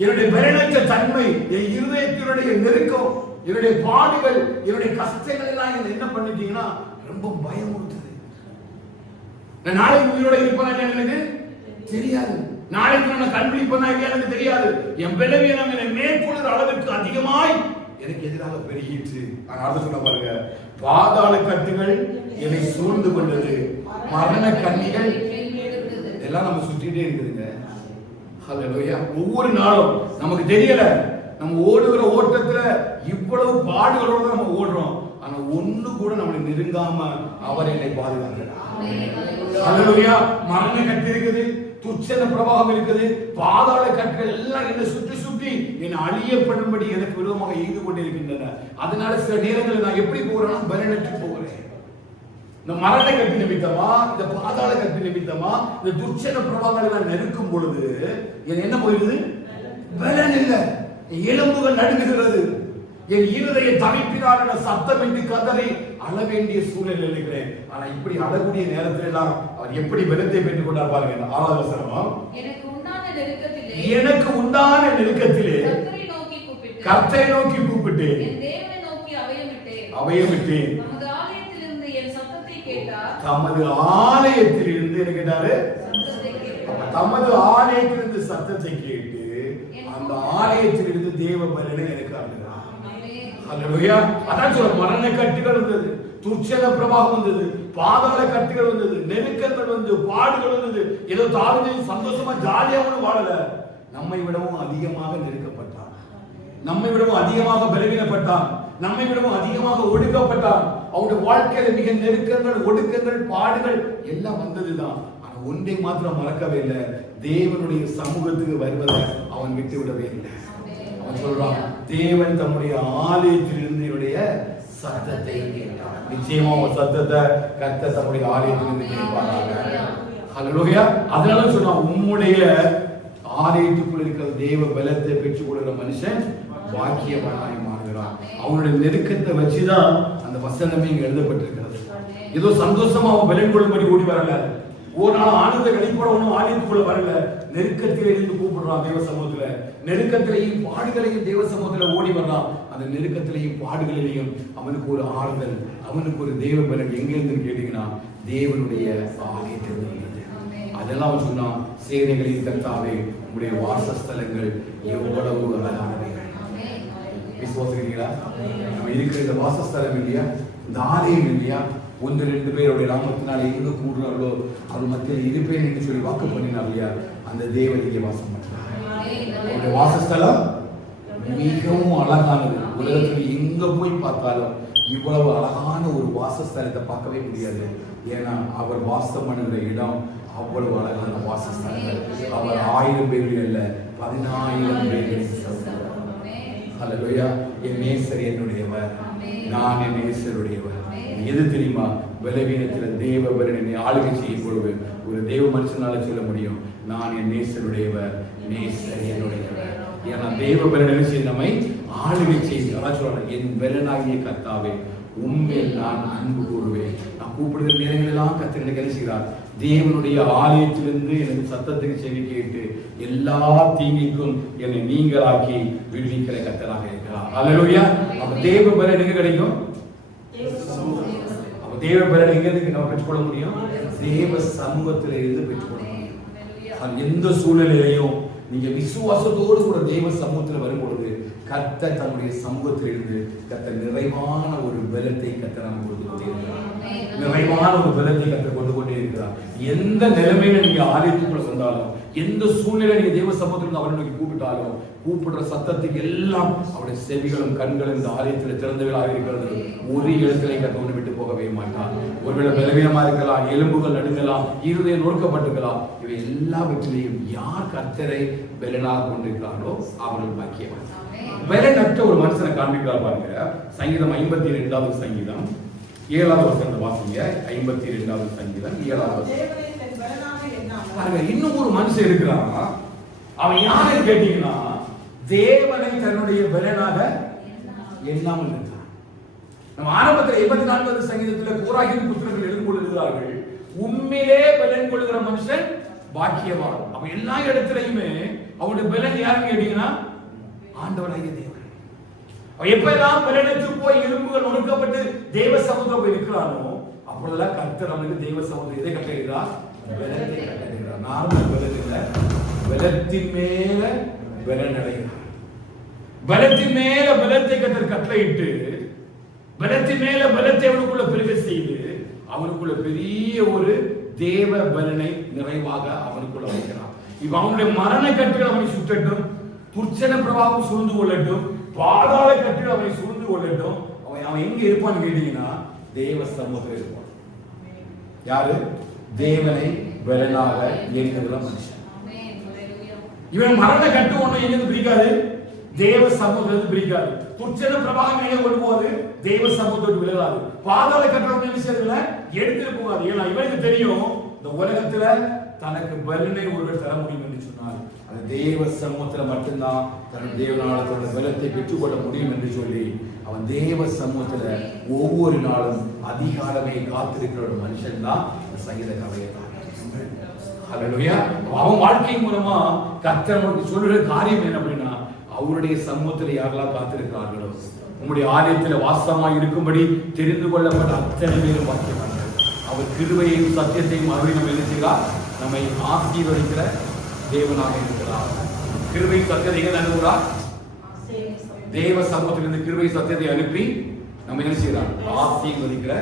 என்னுடைய பலனற்ற தன்மை, என் இருதயத்தினுடைய நெருக்கம், என்னுடைய பாடுகள், என்னுடைய கஷ்டங்கள் எல்லாம் என்ன பண்ணிட்டீங்கன்னா ரொம்ப பயமுறுத்துது. நாளைக்கு உயிரோட இருப்பேன் எனக்கு தெரியாது, நாளைக்கு நான் கண்பிடிப்பேன் எனக்கு தெரியாது. என் பலவீனம் என்னை மேற்கொள்ளுற அளவுக்கு அதிகமாய் எனக்கு எதிராக பெருகிட்டு. அடுத்து சொல்ல பாருங்க, பாதாள கட்டுகள் என்னை சூழ்ந்து கொண்டது, மரண கண்ணிகள் எல்லாம் நம்ம சுற்றிட்டே இருக்குதுங்க. ஹல்லேலூயா. ஒவ்வொரு நாளும் நமக்கு தெரியல, நம்ம ஓடுகிற ஓட்டத்துல இவ்வளவு பாடுகளோட நம்ம ஓடுறோம். ஆனா ஒண்ணு கூட நம்மளை நெருங்காம அவர் என்னை பாதுகாக்கிறார். ஹல்லேலூயா. மரண கட்டு இருக்குது, துர்ச்சன பிரவாகம் இருக்குது, பாதாள கட்டுகள் எல்லாம் என்னை சுற்றி சுற்றி என்னை அழியப்படும்படி எனக்கு விரோதமாக ஈடு கொண்டிருக்கின்றன. அதனால சில நேரங்களில் நான் எப்படி போறேன்னா பலனற்று போகிறேன். இந்த மரண கட்டு நிமித்தமா, இந்த பாதாள கட்டு நிமித்தமா, இந்த துர்ச்சன பிரவாகங்கள் நெருக்கும் பொழுது என்ன போயிடுது? பலன் இல்லை. எலும்புகள் நடுங்குகிறது, என் இருதய தவிப்பினால சத்தம் என்று கதறி அழ வேண்டிய சூழலில் இருக்கிறேன். ஆனா இப்படி அழக்கூடிய நேரத்தில் எல்லாம் அவர் எப்படி பலத்தை பெற்றுக் கொண்டார் பாருங்க. 6வது வசனம், எனக்கு உண்டான நெருக்கத்திலே கர்த்தரை நோக்கி கூப்பிட்டு அபயமிட்டேன். தமது ஆலயத்திலிருந்து என்ன கேட்டாரு? தமது ஆலயத்திலிருந்து சத்தத்தை கேட்டு அந்த ஆலயத்திலிருந்து தேவ பலனை எனக்கு அருளினார். ஹல்லேலூயா. அதான் சொல்ற, மரண கட்டுகள் வந்தது, துர்ச்சன பிரவாகம் வந்தது, பாதாள கட்டுகள் வந்தது, நெருக்கங்கள் வந்து, பாடுகள் வந்தது. ஏதோ தாவீது சந்தோஷமா ஜாலியாவும் வாழல, நம்மை விடவும் அதிகமாக நெருக்கப்பட்டான், நம்மை விடவும் அதிகமாக பலவீனப்பட்டான், நம்மை விடவும் அதிகமாக ஒடுக்கப்பட்டான். அவருடைய வாழ்க்கையில மிக நெருக்கங்கள், ஒடுக்கங்கள், பாடுகள் எல்லாம் வந்ததுதான். ஆனா ஒன்றை மாத்திரம் மறக்கவே இல்லை, தேவனுடைய சமூகத்துக்கு வருவதை அவன் விட்டு விடவே இல்லை. அவன் சொல்றான், தேவன் தம்முடைய ஆலயத்திலிருந்து என்னுடைய சத்தத்தை கேட்டார். நிச்சயமா ஒரு சத்தத்தை கர்த்தர் தம்முடைய ஆலயத்திலிருந்து கேட்பாங்க. ஹல்லேலூயா. அதனால சொன்னான், உம்முடைய ஆலயத்துக்குள் இருக்கிற தேவ பலத்தை பெற்றுக் கொள்கிற மனுஷன் பாக்கியவானாய் மாறுகிறான். அவனுடைய நெருக்கத்தை வச்சுதான் அந்த வசனமே இங்க எழுதப்பட்டிருக்கிறது. ஏதோ சந்தோஷமா அவன் பலன் கொள்ளும்படி ஓடி வரல, ஒரு நாள் ஆனந்த கழிப்போட ஒன்றும் ஆலயத்துக்குள்ள வரல, நெருக்கத்திலே இருந்து கூப்பிடுறான் தேவ சமூகத்துல, நெருக்கத்திலையும் பாடுகளையும் தேவ சமூகத்துல ஓடி வர்றான். அந்த நெருக்கத்திலையும் பாடுகளிலையும் அவனுக்கு ஒரு ஆறுதல், அவனுக்கு ஒரு தேவ பலன் எங்க இருந்து கேட்டீங்கன்னா தேவனுடைய ஆலயத்திலிருந்து. அதெல்லாம் அவன் சொன்னான், சேனைகளின் கர்த்தாவே, உங்களுடைய வாசஸ்தலங்கள் எவ்வளவு அழகானவைகள். விசுவாசிக்கிறீங்களா? நம்ம இருக்கிற இந்த வாசஸ்தலம் இல்லையா, இந்த ஆலயம் இல்லையா, 1-2 பேருடைய நாமத்தினால் எங்க கூடுறார்களோ அது மத்தியில் இருப்பேன் என்று சொல்லி வாக்கு பண்ணினார் இல்லையா, அந்த தேவன் இங்கே வாசம் பண்றார். அவருடைய வாசஸ்தலம் மிகவும் அழகானது. உலகத்தில் எங்க போய் பார்த்தாலும் இவ்வளவு அழகான ஒரு வாசஸ்தலத்தை பார்க்கவே முடியாது. ஏன்னா அவர் வாசம் பண்ணுகிற இடம் அவ்வளவு அழகான வாசஸ்தலங்கள். அவர் 1000 பேர்கள் அல்ல, 10000 பேர்கள். அல்லேலூயா. என் நேசர் என்னுடையவர், நான் என் நேசருடையவர். எது தெரியுமா? பலவீனத்தில் தேவபரன் என்னை ஆளுகை செய்யும் பொழுது ஒரு தேவ மனுஷனால சொல்ல முடியும், நான் என் நேசருடையவர், நேசர் என்னுடையவர். ஏன்னா தேவபரன் என்ன செய்து நம்மை ஆளுகை செய்து. அதான் சொல்றாங்க, என் பலனாகிய கர்த்தாவே உண்மையில் நான் அன்பு கூறுவேன். நான் கூப்பிடுகிற நேரங்கள் எல்லாம் கர்த்தர் எனக்கு என்ன செய்கிறார்? தேவனுடைய ஆலயத்திலிருந்து எனக்கு சத்தத்துக்கு செவி கேட்டு எல்லா தீங்கிற்கும் என்னை நீங்களாக்கி விடுவிக்கிற கர்த்தராக இருக்கிறார். அல்லேலூயா. அப்ப தேவ பலன் எங்க கிடைக்கும்? அப்ப தேவ பலன் எங்க இருந்து நம்ம பெற்றுக்கொள்ள முடியும்? தேவ சமூகத்தில இருந்து பெற்றுக்கொள்ள முடியும். எந்த சூழ்நிலையிலையும் நீங்க விசுவாசத்தோடு கூட தேவ சமூகத்தில் வரும் பொழுது கர்த்தர் தன்னுடைய சமூகத்தில் இருந்து கர்த்தர் நிறைவான ஒரு பலத்தை கர்த்தர் நமக்கு கொடுத்து கொண்டே இருக்கிறார். நிறைவான ஒரு பலத்தை கர்த்தர் கொண்டு கொண்டே இருக்கிறார். எந்த நிலைமையில நீங்க ஆலயத்துக்குள்ள வந்தாலும், எந்த சூழ்நிலை நீங்க தேவ சமூகத்தில் அவரை நோக்கி கூப்பிட்டாலும், கூப்பிடுற சத்தத்துக்கு எல்லாம் அவருடைய செவிகளும் கண்களும் இந்த ஆலயத்தில் திறந்தவர்களாக இருக்கிறது. ஒரு இடத்திலே கர்த்தர் விட்டு போகவே மாட்டார். ஒருவேளை பலவீனமா இருக்கலாம், எலும்புகள் நடுங்கலாம், இருதயம் நொறுக்கப்பட்டிருக்கலாம். இவை எல்லாவற்றிலையும் யார் கர்த்தரை பலனாக கொண்டிருக்கிறார்களோ அவர்கள் பாக்கியவான். பலனற்ற ஒரு மனுஷனை காண்பிக்கிறார் பாருங்க. சங்கீதம் 52வது சங்கீதம் 7வது வசனத்தை வாசிங்க. 52வது சங்கீதம் 7வது வசனம் பாருங்க. இன்னும் ஒரு மனுஷன் இருக்கிறான். அவன் யாரை கேட்டீங்கன்னா தேவனை தன்னுடைய பலனாக எண்ணாமல் இருக்கிறான். நம்ம ஆரம்பத்தில் 84வது சங்கீதத்தில் கோராகின் புத்திரர்கள் எழுந்து கொள்கிறார்கள், உண்மையிலே பலன் கொள்கிற மனுஷன் பாக்கியவான். அப்ப எல்லா இடத்திலையுமே அவனுடைய பலன் யாருன்னு கேட்டீங்கன்னா ஆண்டவராகிய தேவன். எப்பெல்லாம் பலனற்று போய் எலும்புகள் நொறுக்கப்பட்டு தேவ சமூகத்தில் போய் இருக்கிறானோ அப்பொழுதெல்லாம் கர்த்தர் அவனுக்கு தேவ சமூகத்தை எதை கட்டளையிடுகிறார்? பலத்தை கட்டளையிடுகிறார். நார்மல் பலன் இல்ல, பலத்தின் மேல பலன் அடைகிறார். பலத்தின் மேல பலத்தை கர்த்தர் கட்டளையிட்டு பலத்தின் மேல பலத்தை அவனுக்குள்ள பெருக செய்து அவனுக்குள்ள பெரிய ஒரு தேவ பலனை நிறைவாக அவனுக்குள்ள வைக்கிறார். இப்ப அவனுடைய மரண கட்டுகள் அவனை சுற்றட்டும், துர்ச்சன பிரபாவம் சூழ்ந்து கொள்ளட்டும், பாதாள கட்டுகள் அவனை சூழ்ந்து கொள்ளட்டும், அவன் எங்க இருப்பான்னு கேட்டீங்கன்னா தேவ சமூகத்தில் இருப்பான். யாரு? தேவனை பலனாக எண்ணுகிற மனுஷன். இவன் மரண கட்டு ஒண்ணு எங்க பிரிக்காது, தேவ சமூகத்திலிருந்து பிரிக்காது. துர்ச்சன பிரபாவம் எங்க கொண்டு போகாது, தேவ சமூகத்தோடு விலகாது. பாதாள கட்டுகள் என்ன செய்யறதுல எடுத்துட்டு போகாது. ஏன்னா இவனுக்கு தெரியும், இந்த உலகத்துல தனக்கு பலனை ஒருவர் தர முடியும் என்று சொன்னால் அது தேவ சமூகத்தில் மட்டும்தான் தன் தேவனாலத்தோட பலத்தை பெற்றுக்கொள்ள முடியும் என்று சொல்லி அவன் தேவ சமூகத்துல ஒவ்வொரு நாளும் அதிகாரமே காத்திருக்கிற ஒரு மனுஷன் தான் சங்கீத கவியத்தான். அல்லேலூயா. அவன் வாழ்க்கை மூலமா கர்த்தர் சொல்லுற காரியம் என்ன அப்படின்னா, அவருடைய சமூகத்தில் யாரெல்லாம் காத்திருக்கிறார்களோ உங்களுடைய ஆலயத்தில் வாசமாக இருக்கும்படி தெரிந்து கொள்ளப்பட்ட அத்தனை பேரும் பாக்கியவான்கள். அவர் கிருபையையும் சத்தியத்தையும் மறுபடியும் நம்ம என்ன செய்கிறார்? நம்மை ஆசீர்வதிக்கிற தேவனாக இருக்கிறார். கிருபை சத்தியத்தை எங்க அனுப்புகிறார்? தேவ சமூகத்திலிருந்து கிருபை சத்தியத்தை அனுப்பி நம்ம என்ன செய்கிறார்? ஆசீர்வதிக்கிற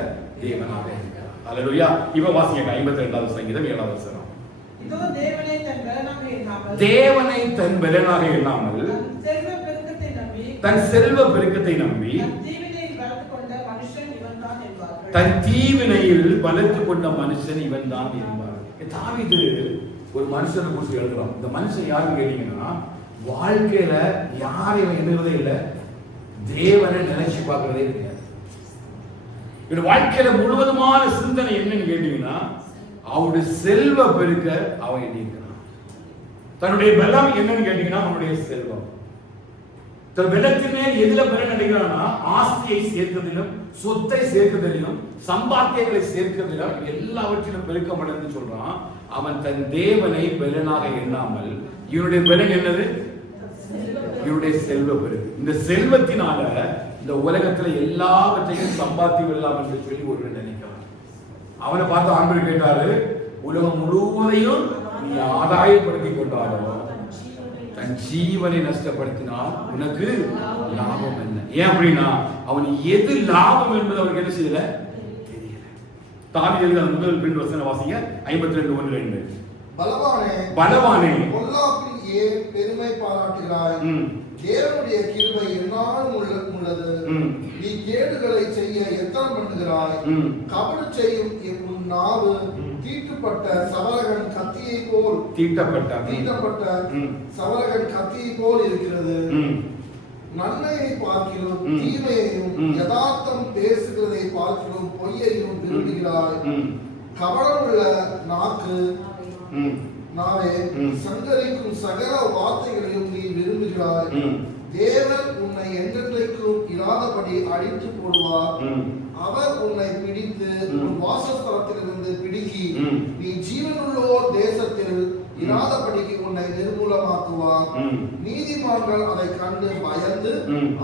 தேவனாக இருக்கிறார். அல்லேலூயா. இப்ப வாசிங்க 52வது சங்கீதம் 7வது வசனம். தேவனை தன் பலனாக எண்ணாமல் தன் செல்வ பெருக்கத்தை நம்பி தன் தீவினையில் பலத்து கொண்ட மனுஷன் இவன் தான் என்பார். தாவீது ஒரு மனுஷனை குறித்து எழுதுறான். இந்த மனுஷன் யாருன்னு கேட்டீங்கன்னா, வாழ்க்கையில யாரையும் எண்ணுறதே இல்லை, தேவனை நினைச்சு பார்க்கறதே கிடையாது. இவன் வாழ்க்கையில முழுவதுமான சிந்தனை என்னன்னு கேட்டீங்கன்னா, அவனுடைய செல்வ பெருக்க அவன் எண்ணியிருக்கிறான். தன்னுடைய பலம் என்னன்னு கேட்டீங்கன்னா அவனுடைய செல்வம். தன் பலத்தின் மேல் எதுல பலன் அடைகிறான்னா, ஆஸ்தியை சேர்க்கிறதிலும் சொத்தை சேர்க்கிறதிலும் சம்பாத்தியங்களை சேர்க்கிறதிலும் எல்லாவற்றிலும் பெருக்கமடைந்து சொல்றான். அவன் தன் தேவனை பலனாக எண்ணாமல் இவனுடைய பலன் என்னது? இவனுடைய செல்வ பெருக்கு. இந்த செல்வத்தினால இந்த உலகத்துல எல்லாவற்றையும் சம்பாத்தி விடலாம் என்று சொல்லி ஒருவன் நினைக்கிறான். அவனை பார்த்து ஆண்டவர் கேட்டாரு, உலகம் முழுவதையும் நீ ஆதாயப்படுத்திக் கொண்டாலும் தன் ஜீவனை நஷ்டப்படுத்தினால் உனக்கு லாபம் என்ன? ஏன் அப்படின்னா அவன் எது லாபம் என்பது அவருக்கு என்ன செய்யல தெரியல. தாவீது எழுதின முதல் 2 வசனம் வாசிங்க. 52:1-2. பலவானே பொல்லாப்பில் ஏன் பெருமை பாராட்டுகிறாய்? தேவனுடைய கிருபை எந்நாளும் உள்ளது. நீ கேடுகளை செய்ய எத்தனம் பண்ணுகிறாய்? கபடு செய்யும் உன் நாவு தீட்டுப்பட்ட சவரகன் கத்தியை போல் தீட்டப்பட்ட சவரகன் கத்தியை போல் இருக்கிறது. நன்மையை பார்க்கிறோம் தீமையையும் யதார்த்தம் பேசுகிறதை பார்க்கிறோம் பொய்யையும் விரும்புகிறாய். கபடமுள்ள நாவே சங்கரிக்கும் சகல வார்த்தைகளையும் நீ விரும்புகிறாய். தேவன் உன்னை என்றென்றைக்கும் இராதபடி அழித்து போடுவார். அவர் உன்னை பிடித்து உன் வாசஸ்தலத்திலிருந்து பிடுங்கி நீ ஜீவனுள்ளோர் தேசத்தில் இராதபடிக்கு உன்னை நிர்மூலமாக்குவார். நீதிமான்கள் அதை கண்டு பயந்து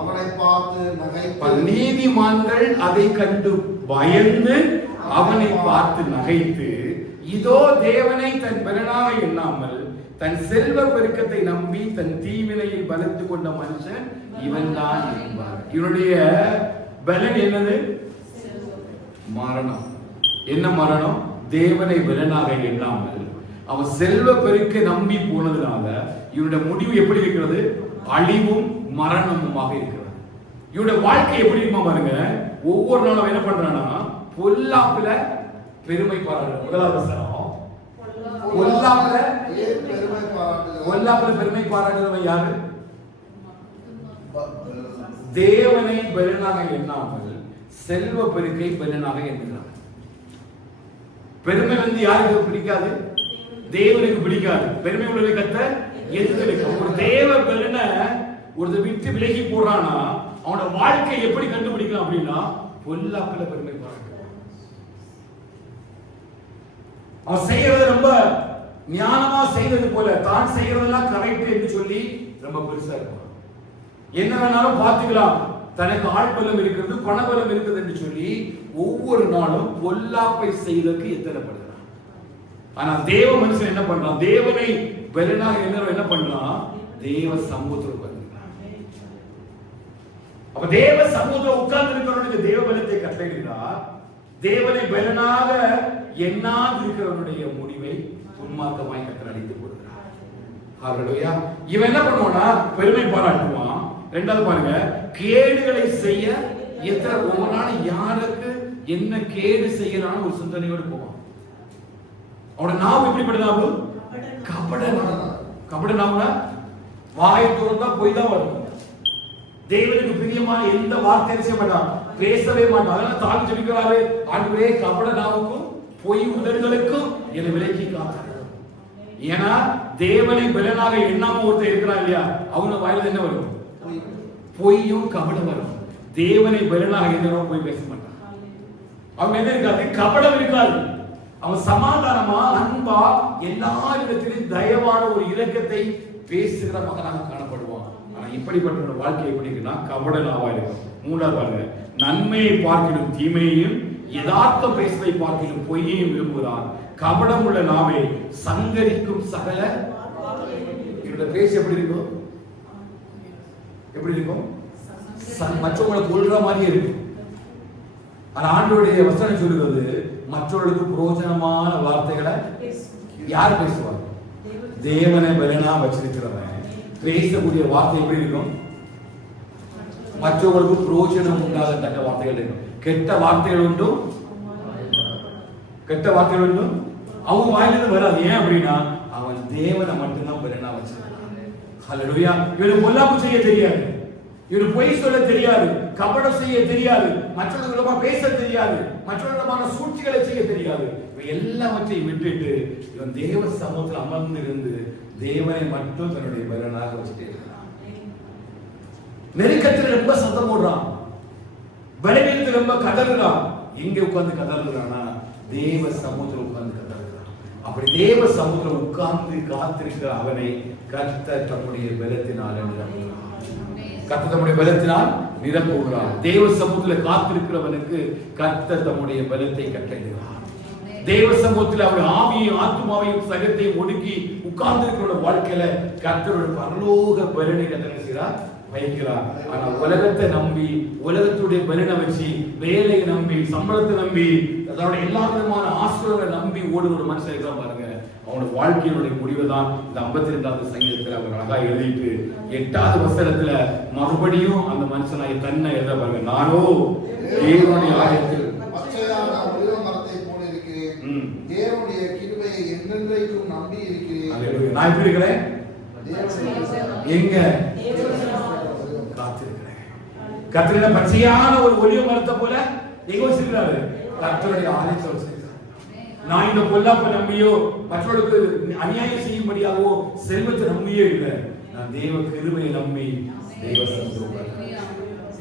அவனை பார்த்து நகைத்து நீதிமான்கள் அதை கண்டு பயந்து அவனை பார்த்து நகைத்து இதோ தேவனை தன் பலனாக எண்ணாமல் தன் செல்வ பெருக்கத்தை நம்பி தன் தீவினையில் பலத்து கொண்ட மனுஷன் இவன் தான் என்பார். இவனுடைய பலன் என்னது? மரணம். என்ன மரணம்? தேவனை பலனாக எண்ணாமல் அவன் செல்வ பெருக்க நம்பி போனதுனால இவனுடைய முடிவு எப்படி இருக்கிறது? அழிவும் மரணமுமாக இருக்கிறது. இவனுடைய வாழ்க்கை எப்படி இருக்குமா பாருங்க. ஒவ்வொரு நாளும் என்ன பண்றானா பொல்லாப்புல பெருமை பாராட்டு. முதலாவது வசனம் பொல்லாப்புல பெருமை பாராட்டுறவன் யாரு? தேவனை பலனாக எண்ணாமல் செல்வ பெருக்கை பலனாக எண்ணுகிறார். பெருமை யாருக்கு பிடிக்காது? தேவனுக்கு பிடிக்காது. பெருமை உள்ளதை கத்த எதிர்க்க. ஒரு தேவ பலனை ஒருத்தர் விட்டு விலகி போறானா அவனோட வாழ்க்கை எப்படி கண்டுபிடிக்கலாம் அப்படின்னா பொல்லாப்புல பெருமை பாராட்டு. அவன் செய்யறது ரொம்ப ஞானமா செய்தது போல தான் செய்யறதெல்லாம் கரெக்ட் என்று சொல்லி ரொம்ப பெருசா இருக்கும். என்ன வேணாலும் பார்த்துக்கலாம், தனக்கு ஆழ்பலம் இருக்கிறது பணபலம் இருக்குது என்று சொல்லி ஒவ்வொரு நாளும் பொல்லாப்பை செய்வதற்கு எத்தனைப்படுகிறான். ஆனா தேவ மனுஷன் என்ன பண்றான்? தேவனை பலனாக என்ன பண்றான்? தேவ சமூகத்தில் உட்கார்ந்துருக்கான். அப்ப தேவ சமூகத்தில் உட்கார்ந்து இருக்கிறவனுக்கு தேவ பலத்தை கட்டளையிடுகிறார். தேவனை பலனாக எண்ணாது இருக்கிறவனுடைய முடிவை துன்மார்க்கமாய் கர்த்தர் அழித்து போடுகிறார். ஹல்லேலூயா. இவன் என்ன பண்ணுவானா? பெருமை பாராட்டுவான். ரெண்டாவது பாருங்க, கேடுகளை செய்ய எத்தனை ஒவ்வொரு நாளும் யாருக்கு என்ன கேடு செய்யலான்னு ஒரு சிந்தனையோடு போவான். அவனோட நாவு எப்படிப்பட்டதாவு? கபட நாவுனா வாயை திறந்தா போய் தான் வரும். தேவனுக்கு பிரியமான எந்த வார்த்தையும் செய்ய மாட்டான், பேசவே மாட்டான். அதனால தாவி ஜெபிக்கிறாரு, ஆண்டவரே கபட நாவுக்கும் பொய் உதடுகளுக்கும் என்னை விலக்கி காத்தார். ஏன்னா தேவனை பலனாக எண்ணாம ஒருத்தர் இருக்கிறான் இல்லையா, அவங்க வாயில என்ன வரும்? பொய்யும் கபடம் வரும். தேவனை பலனாக எண்ணாம போய் பேச மாட்டான். அவங்க என்ன இருக்காது? கபடம் இருக்காது. அவன் சமாதானமா அன்பா எல்லா இடத்திலும் தயவான ஒரு இரக்கத்தை பேசுகிற மகனாக காணப்படுவான். ஆனா இப்படிப்பட்ட வாழ்க்கை எப்படி இருக்குன்னா கபட நாவா இருக்கும். மூன்றாவது பாருங்க, நன்மையை பார்க்கிலும் தீமையையும் யதார்த்தம் பேசுவதை பார்க்கிலும் பொய்யையும் விரும்புகிறான். கபடம் உள்ள நாவை சங்கரிக்கும் சகல. இவரோட பேச்சு எப்படி இருக்கும்? எப்படி இருக்கும்? மற்றவங்களை கொள்ற மாதிரியே இருக்கு. ஆனா ஆண்டவருடைய வசனம் சொல்லுகிறது, மற்றவர்களுக்கு பிரயோஜனமான வார்த்தைகளை யார் பேசுவார்? தேவனை பலனா வச்சிருக்கிறவன் பேசக்கூடிய வார்த்தை எப்படி இருக்கும்? மற்றவர்களுக்கு பிரயோஜனம் உண்டாகத்தக்க வார்த்தைகள் இருக்கும். கெட்ட வார்த்தைகள் உண்டும், கெட்ட வார்த்தைகள் உண்டும் அவங்க வாயிலிருந்து வராது. ஏன் அப்படின்னா அவன் தேவனை மட்டும்தான் பலனா வச்சிருக்கான். ஹல்லேலூயா. இவனுக்கு பொல்லாப்பு செய்ய தெரியாது, இவனுக்கு பொய் சொல்ல தெரியாது, கபடம் செய்ய தெரியாது, மற்றவர்களிடமா பேச தெரியாது, மற்றவர்களிடமான சூழ்ச்சிகளை செய்ய தெரியாது. இவன் எல்லாவற்றையும் விட்டுட்டு இவன் தேவ சமூகத்தில் அமர்ந்து இருந்து தேவனை மட்டும் தன்னுடைய பலனாக வச்சுட்டே இருக்கிறான். நெருக்கத்தில் ரொம்ப சத்தம் போடுறான், பலவீனத்தில் ரொம்ப கதறுறான். எங்க உட்கார்ந்து கதறுறானா? தேவ சமூகத்தில் உட்கார்ந்து கதறுறான். அப்படி தேவ சமூகத்தில் உட்கார்ந்து காத்திருக்கிற அவனை கர்த்தர் தம்முடைய பலத்தினால் நிரப்புகிறார். கர்த்தர் தம்முடைய பலத்தினால் நிரப்புகிறார். தேவ சமூகத்தில் காத்திருக்கிறவனுக்கு கர்த்தர் தம்முடைய பலத்தை கட்டளையிடுகிறார். தேவ சமூகத்தில் அவருடைய ஆவியையும் ஆத்மாவையும் சகத்தையும் ஒடுக்கி உட்கார்ந்து இருக்கிற வாழ்க்கையில கர்த்தருடைய பரலோக பலனை கர்த்தர் செய்கிறார், வைக்கிறார். ஆனா உலகத்தை நம்பி, உலகத்துடைய பலனை வச்சு, வேலையை நம்பி, சம்பளத்தை நம்பி, அதோட எல்லா விதமான ஆசிரியர்களை நம்பி ஓடுற ஒரு மனுஷன் இருக்கான் பாருங்க, அவனுடைய வாழ்க்கையினுடைய முடிவு தான் இந்த 52வது சங்கீதத்தில் அவர் அழகா எழுதிட்டு 8வது வசனத்துல மறுபடியும் அந்த மனுஷனாய் தன்னை எழுத பாருங்க, நானோ தேவனுடைய ஆலயத்தில் பச்சையான ஒலிவ மரத்தை போல இருக்கிறேன், தேவனுடைய கிருபையை என்றென்றைக்கும் நம்பி இருக்கிறேன். நான் எப்படி இருக்கிறேன்? எங்க காத்திருக்கிறேன். கர்த்தருடைய பச்சையான ஒரு ஒலிவ மரத்தை போல எங்க வச்சிருக்கிறாரு? கர்த்தருடைய ஆலயத்தில் வச்சிருக்கிறார். நான் இந்த பொல்லாப்பை நம்பியோ மற்றவர்களுக்கு அநியாயம் செய்யும்படியாகவோ செல்வத்தை நம்பியோ இல்லை, நான் தேவ கிருபையை நம்பி தேவ சமூகத்தில்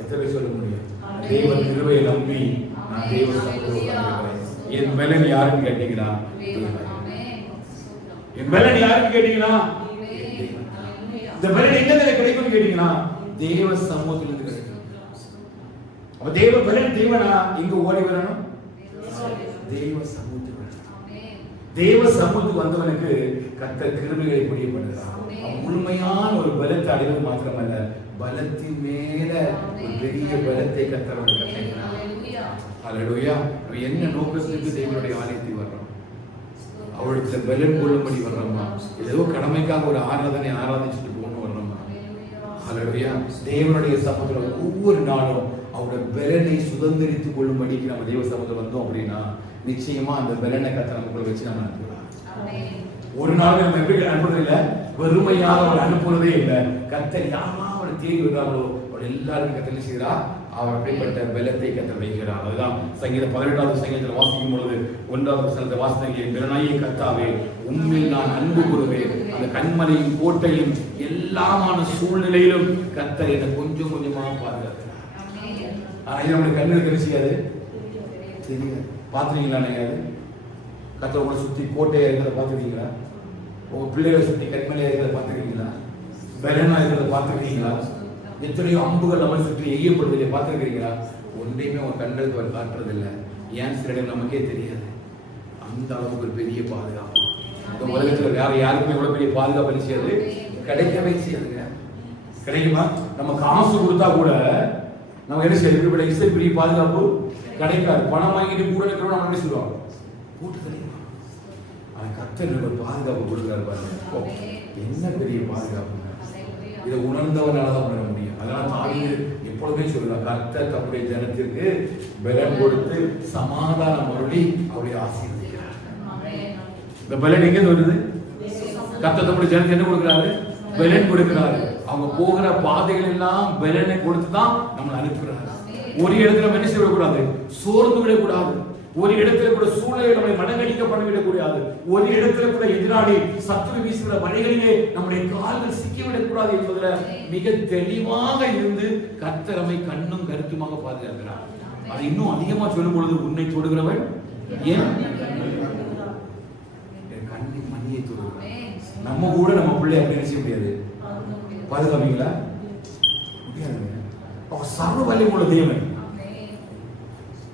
எத்தனை சொல்ல முடியும்? தேவ கிருபையை நம்பி நான் தேவ சமூகத்தில் என் பலன் யாருன்னு கேட்டீங்கன்னா, என் பலன் யாருன்னு கேட்டீங்கன்னா, இந்த பலன் எங்க கிடைக்கும்னு கேட்டீங்கன்னா தேவ சமூகத்திலிருந்து கிடைக்கும். அப்ப தேவ பலன் தேவனா இங்க ஓடி வரணும், தேவ சமூகத்துக்கு தேவ சமூகத்துக்கு வந்தவனுக்கு கர்த்தர் கிருபைகளை புரிய பண்ணுகிறார். முழுமையான ஒரு பலத்தை அடைவது மாத்திரமல்ல, பலத்தின் மேல ஒரு பெரிய பலத்தை கர்த்தர் கட்டளையிடுகிறார். ஹல்லேலூயா. என்ன நோக்கத்துக்கு தேவனுடைய ஆலயத்துக்கு வர்றோம்? அவளுக்கு பலன் கொள்ளும்படி வர்றோமா? ஏதோ கடமைக்காக ஒரு ஆராதிச்சுட்டு போகணும் வர்றோமா? ஹல்லேலூயா. தேவனுடைய சமூகத்துல ஒவ்வொரு நாளும் அவருடைய பலனை சுதந்திரித்துக் கொள்ளும்படிக்கு நம்ம தேவ சமூகத்தில் வந்தோம் அப்படின்னா நிச்சயமா அந்த பலனை கர்த்தர் நமக்குள்ள வச்சு நம்ம அனுப்புகிறார். ஒரு நாள் நம்ம எப்படி அனுப்புறது இல்லை, வெறுமையாக அவர் அனுப்புறதே இல்லை. கர்த்தர் யாரெல்லாம் அவரை தேடி வருகிறார்களோ அவர் எல்லாரும் கர்த்தர் செய்கிறார், அவர் அப்படிப்பட்ட பலத்தை கர்த்தர் வைக்கிறார். அதுதான் சங்கீதம் 18வது சங்கீதத்தில் வாசிக்கும் பொழுது 1வது வசனத்தை வாசித்தீங்க, பிறனாயே கர்த்தாவே உம்மில் நான் அன்பு கூறுவேன், அந்த கண்மலையும் கோட்டையும் எல்லாமான சூழ்நிலையிலும் கர்த்தர் என்னை கொஞ்சம் கொஞ்சமாக பாதுகாக்கிறார். ஆனா இது நம்மளுடைய கண்ணுக்கு என்ன செய்யாது, தெரியாது. பார்த்துருக்கீங்களா? நீங்க கர்த்தர் உங்களை சுற்றி கோட்டையா இருக்கிறத பார்த்துருக்கீங்களா? உங்க பிள்ளைகளை சுற்றி கண்மலையா இருக்கிறத பார்த்துருக்கீங்களா? பலனா இருக்கிறத பார்த்துருக்கீங்களா? எத்தனையோ அம்புகள் நம்ம சுற்றி எய்யப்படுவதை பார்த்துருக்கீங்களா? ஒன்றையுமே உங்க கண்களுக்கு அவர் காட்டுறது இல்லை. ஏன் சில இடம் நமக்கே தெரியாது. அந்த அளவுக்கு ஒரு பெரிய பாதுகாப்பு இந்த உலகத்துல வேற யாருக்குமே இவ்வளவு பெரிய பாதுகாப்பு செய்யாது, கிடைக்கவே செய்யாதுங்க. கிடைக்குமா? நம்ம காசு கொடுத்தா கூட நம்ம என்ன செய்ய பெரிய பாதுகாப்பு கிடைக்காது. பணம் வாங்கிட்டு கூட இருக்கிறோம் நம்ம என்ன சொல்லுவோம், கூட்டு கிடைக்குமா? ஆனா கர்த்தர் ஒரு பாதுகாப்பு கொடுக்குறாரு பாருங்க, என்ன பெரிய பாதுகாப்புங்க. இதை உணர்ந்தவனால தான் உணர முடியும். அதனால தாவீது எப்பொழுதுமே சொல்லுவார், கர்த்தர் தம்முடைய ஜனத்திற்கு பலன் கொடுத்து சமாதானம் அருளி அவரை ஆசீர்வதிக்கிறார். இந்த பலன் எங்க வருது? கர்த்தர் தம்முடைய ஜனத்துக்கு என்ன கொடுக்கிறாரு? பலன் கொடுக்கிறாரு. அவங்க போகிற பாதைகள் எல்லாம் பலனை கொடுத்து தான் நம்மளை அனுப்புகிறாரு. ஒரு இடத்துல என்ன செய்யக்கூடாது, சோர்ந்து விடக்கூடாது. ஒரு இடத்துல கூட சூழ்நிலை நம்மை மடங்கடிக்க பண்ணிவிடக் கூடாது. ஒரு இடத்துல கூட எதிராளி சத்துரு வீசுகிற வழிகளிலே நம்முடைய கால்கள் சிக்கிவிடக் கூடாது என்பதுல மிக தெளிவாக இருந்து கர்த்தர் நம்மை கண்ணும் கருத்துமாக பாதுகாக்கிறார். அது இன்னும் அதிகமா சொல்லும் பொழுது, உன்னை தொடுகிறவன் ஏன் கண்ணின் மணியை தொடுகிறான். நம்ம கூட நம்ம பிள்ளை அப்படி செய்ய முடியாது, பாதுகாப்பீங்களா? முடியாதுங்க. அவர் சர்வ வல்லமையுள்ள தேவன்.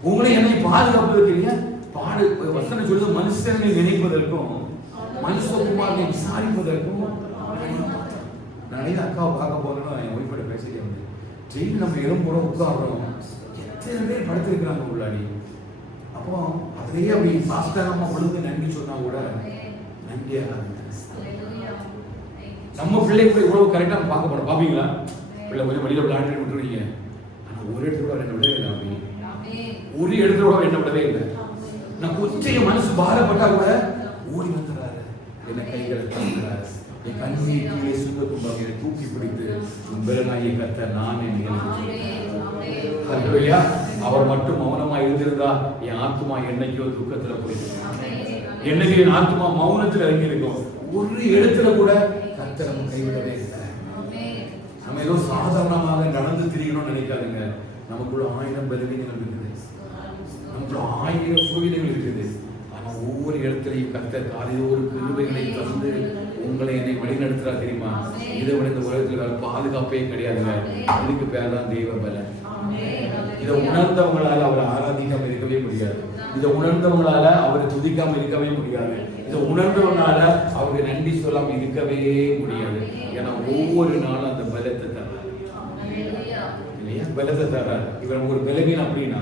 உங்களை என்னை பாதுகாப்பதற்கு பாடு வசனம் சொல்லுது, மனுஷனை நினைப்பதற்கும் மனுஷகுமாரனை விசாரிப்பதற்கும். நிறைய அக்காவை பார்க்க போறேன்னா என் ஒய்ஃபோட பேசிட்டே வந்து ஜெயில் நம்ம எழும்புறோம், உட்காடுறோம், எத்தனை பேர் படுத்திருக்கிறாங்க உள்ளாடி. அப்போ அதிலேயே அப்படி சாஸ்திரமா ஒழுங்கு நன்றி சொன்னா கூட நன்றி ஆகாதுங்க. நம்ம பிள்ளை கூட இவ்வளவு கரெக்டா பார்க்க போறோம், பாப்பீங்களா? பிள்ளை கொஞ்சம் வெளியில விளையாண்டு விட்டுருவீங்க, ஆனா ஒரு இடத்துல கூட என்ன விடவே இல்லை. அப்படி ஒரு இடத்துல கூட என்ன விடவே இல்லை. நான் கொஞ்சம் மனசு பாரப்பட்டா கூட ஓடி வந்துடுறாரு, என்ன கைகளை தாங்குறாரு, என் கண்ணீரை சுத்தக்கும் வகையை தூக்கி பிடித்து உம்பரனாகிய கர்த்தர் நான் ஹல்லேலூயா. அவர் மட்டும் மௌனமா இருந்திருந்தா என் ஆத்மா என்னைக்கோ துக்கத்துல போயிருக்கும், என்னைக்கு என் ஆத்மா மௌனத்துல இறங்கி இருக்கும். ஒரு இடத்துல கூட கர்த்தர் நம்ம கைவிடவே இல்லை. நம்ம ஏதோ சாதாரணமாக நடந்து திரிக்கணும்னு நினைக்காதுங்க. நமக்குள்ள 1000 பலவீனங்கள் இருக்குது, நமக்குள்ள 1000 சூழ்நிலைகள் இருக்குது. ஆனா ஒவ்வொரு இடத்துலையும் கர்த்தர் காலையோடு கிருபைகளை தந்து உங்களை என்னை வழிநடத்துறா. தெரியுமா? இதை விட இந்த உலகத்துல பாதுகாப்பே கிடையாதுங்க. இதுக்கு பேர் தான் தெய்வ பலன். இதை உணர்ந்தவங்களால் அவரை ஆராதிக்காம இருக்கவே முடியாது. இதை உணர்ந்தவங்களால அவரை துதிக்காம இருக்கவே முடியாது. இதை உணர்ந்தவங்களால அவங்க நன்றி சொல்லாம இருக்கவே முடியாது. ஏன்னா ஒவ்வொரு நாளும் அந்த பலத்தை தர்றாரு இல்லையா? பலத்தை தர்றாரு. இவர் ஒரு பலவீனம் அப்படின்னா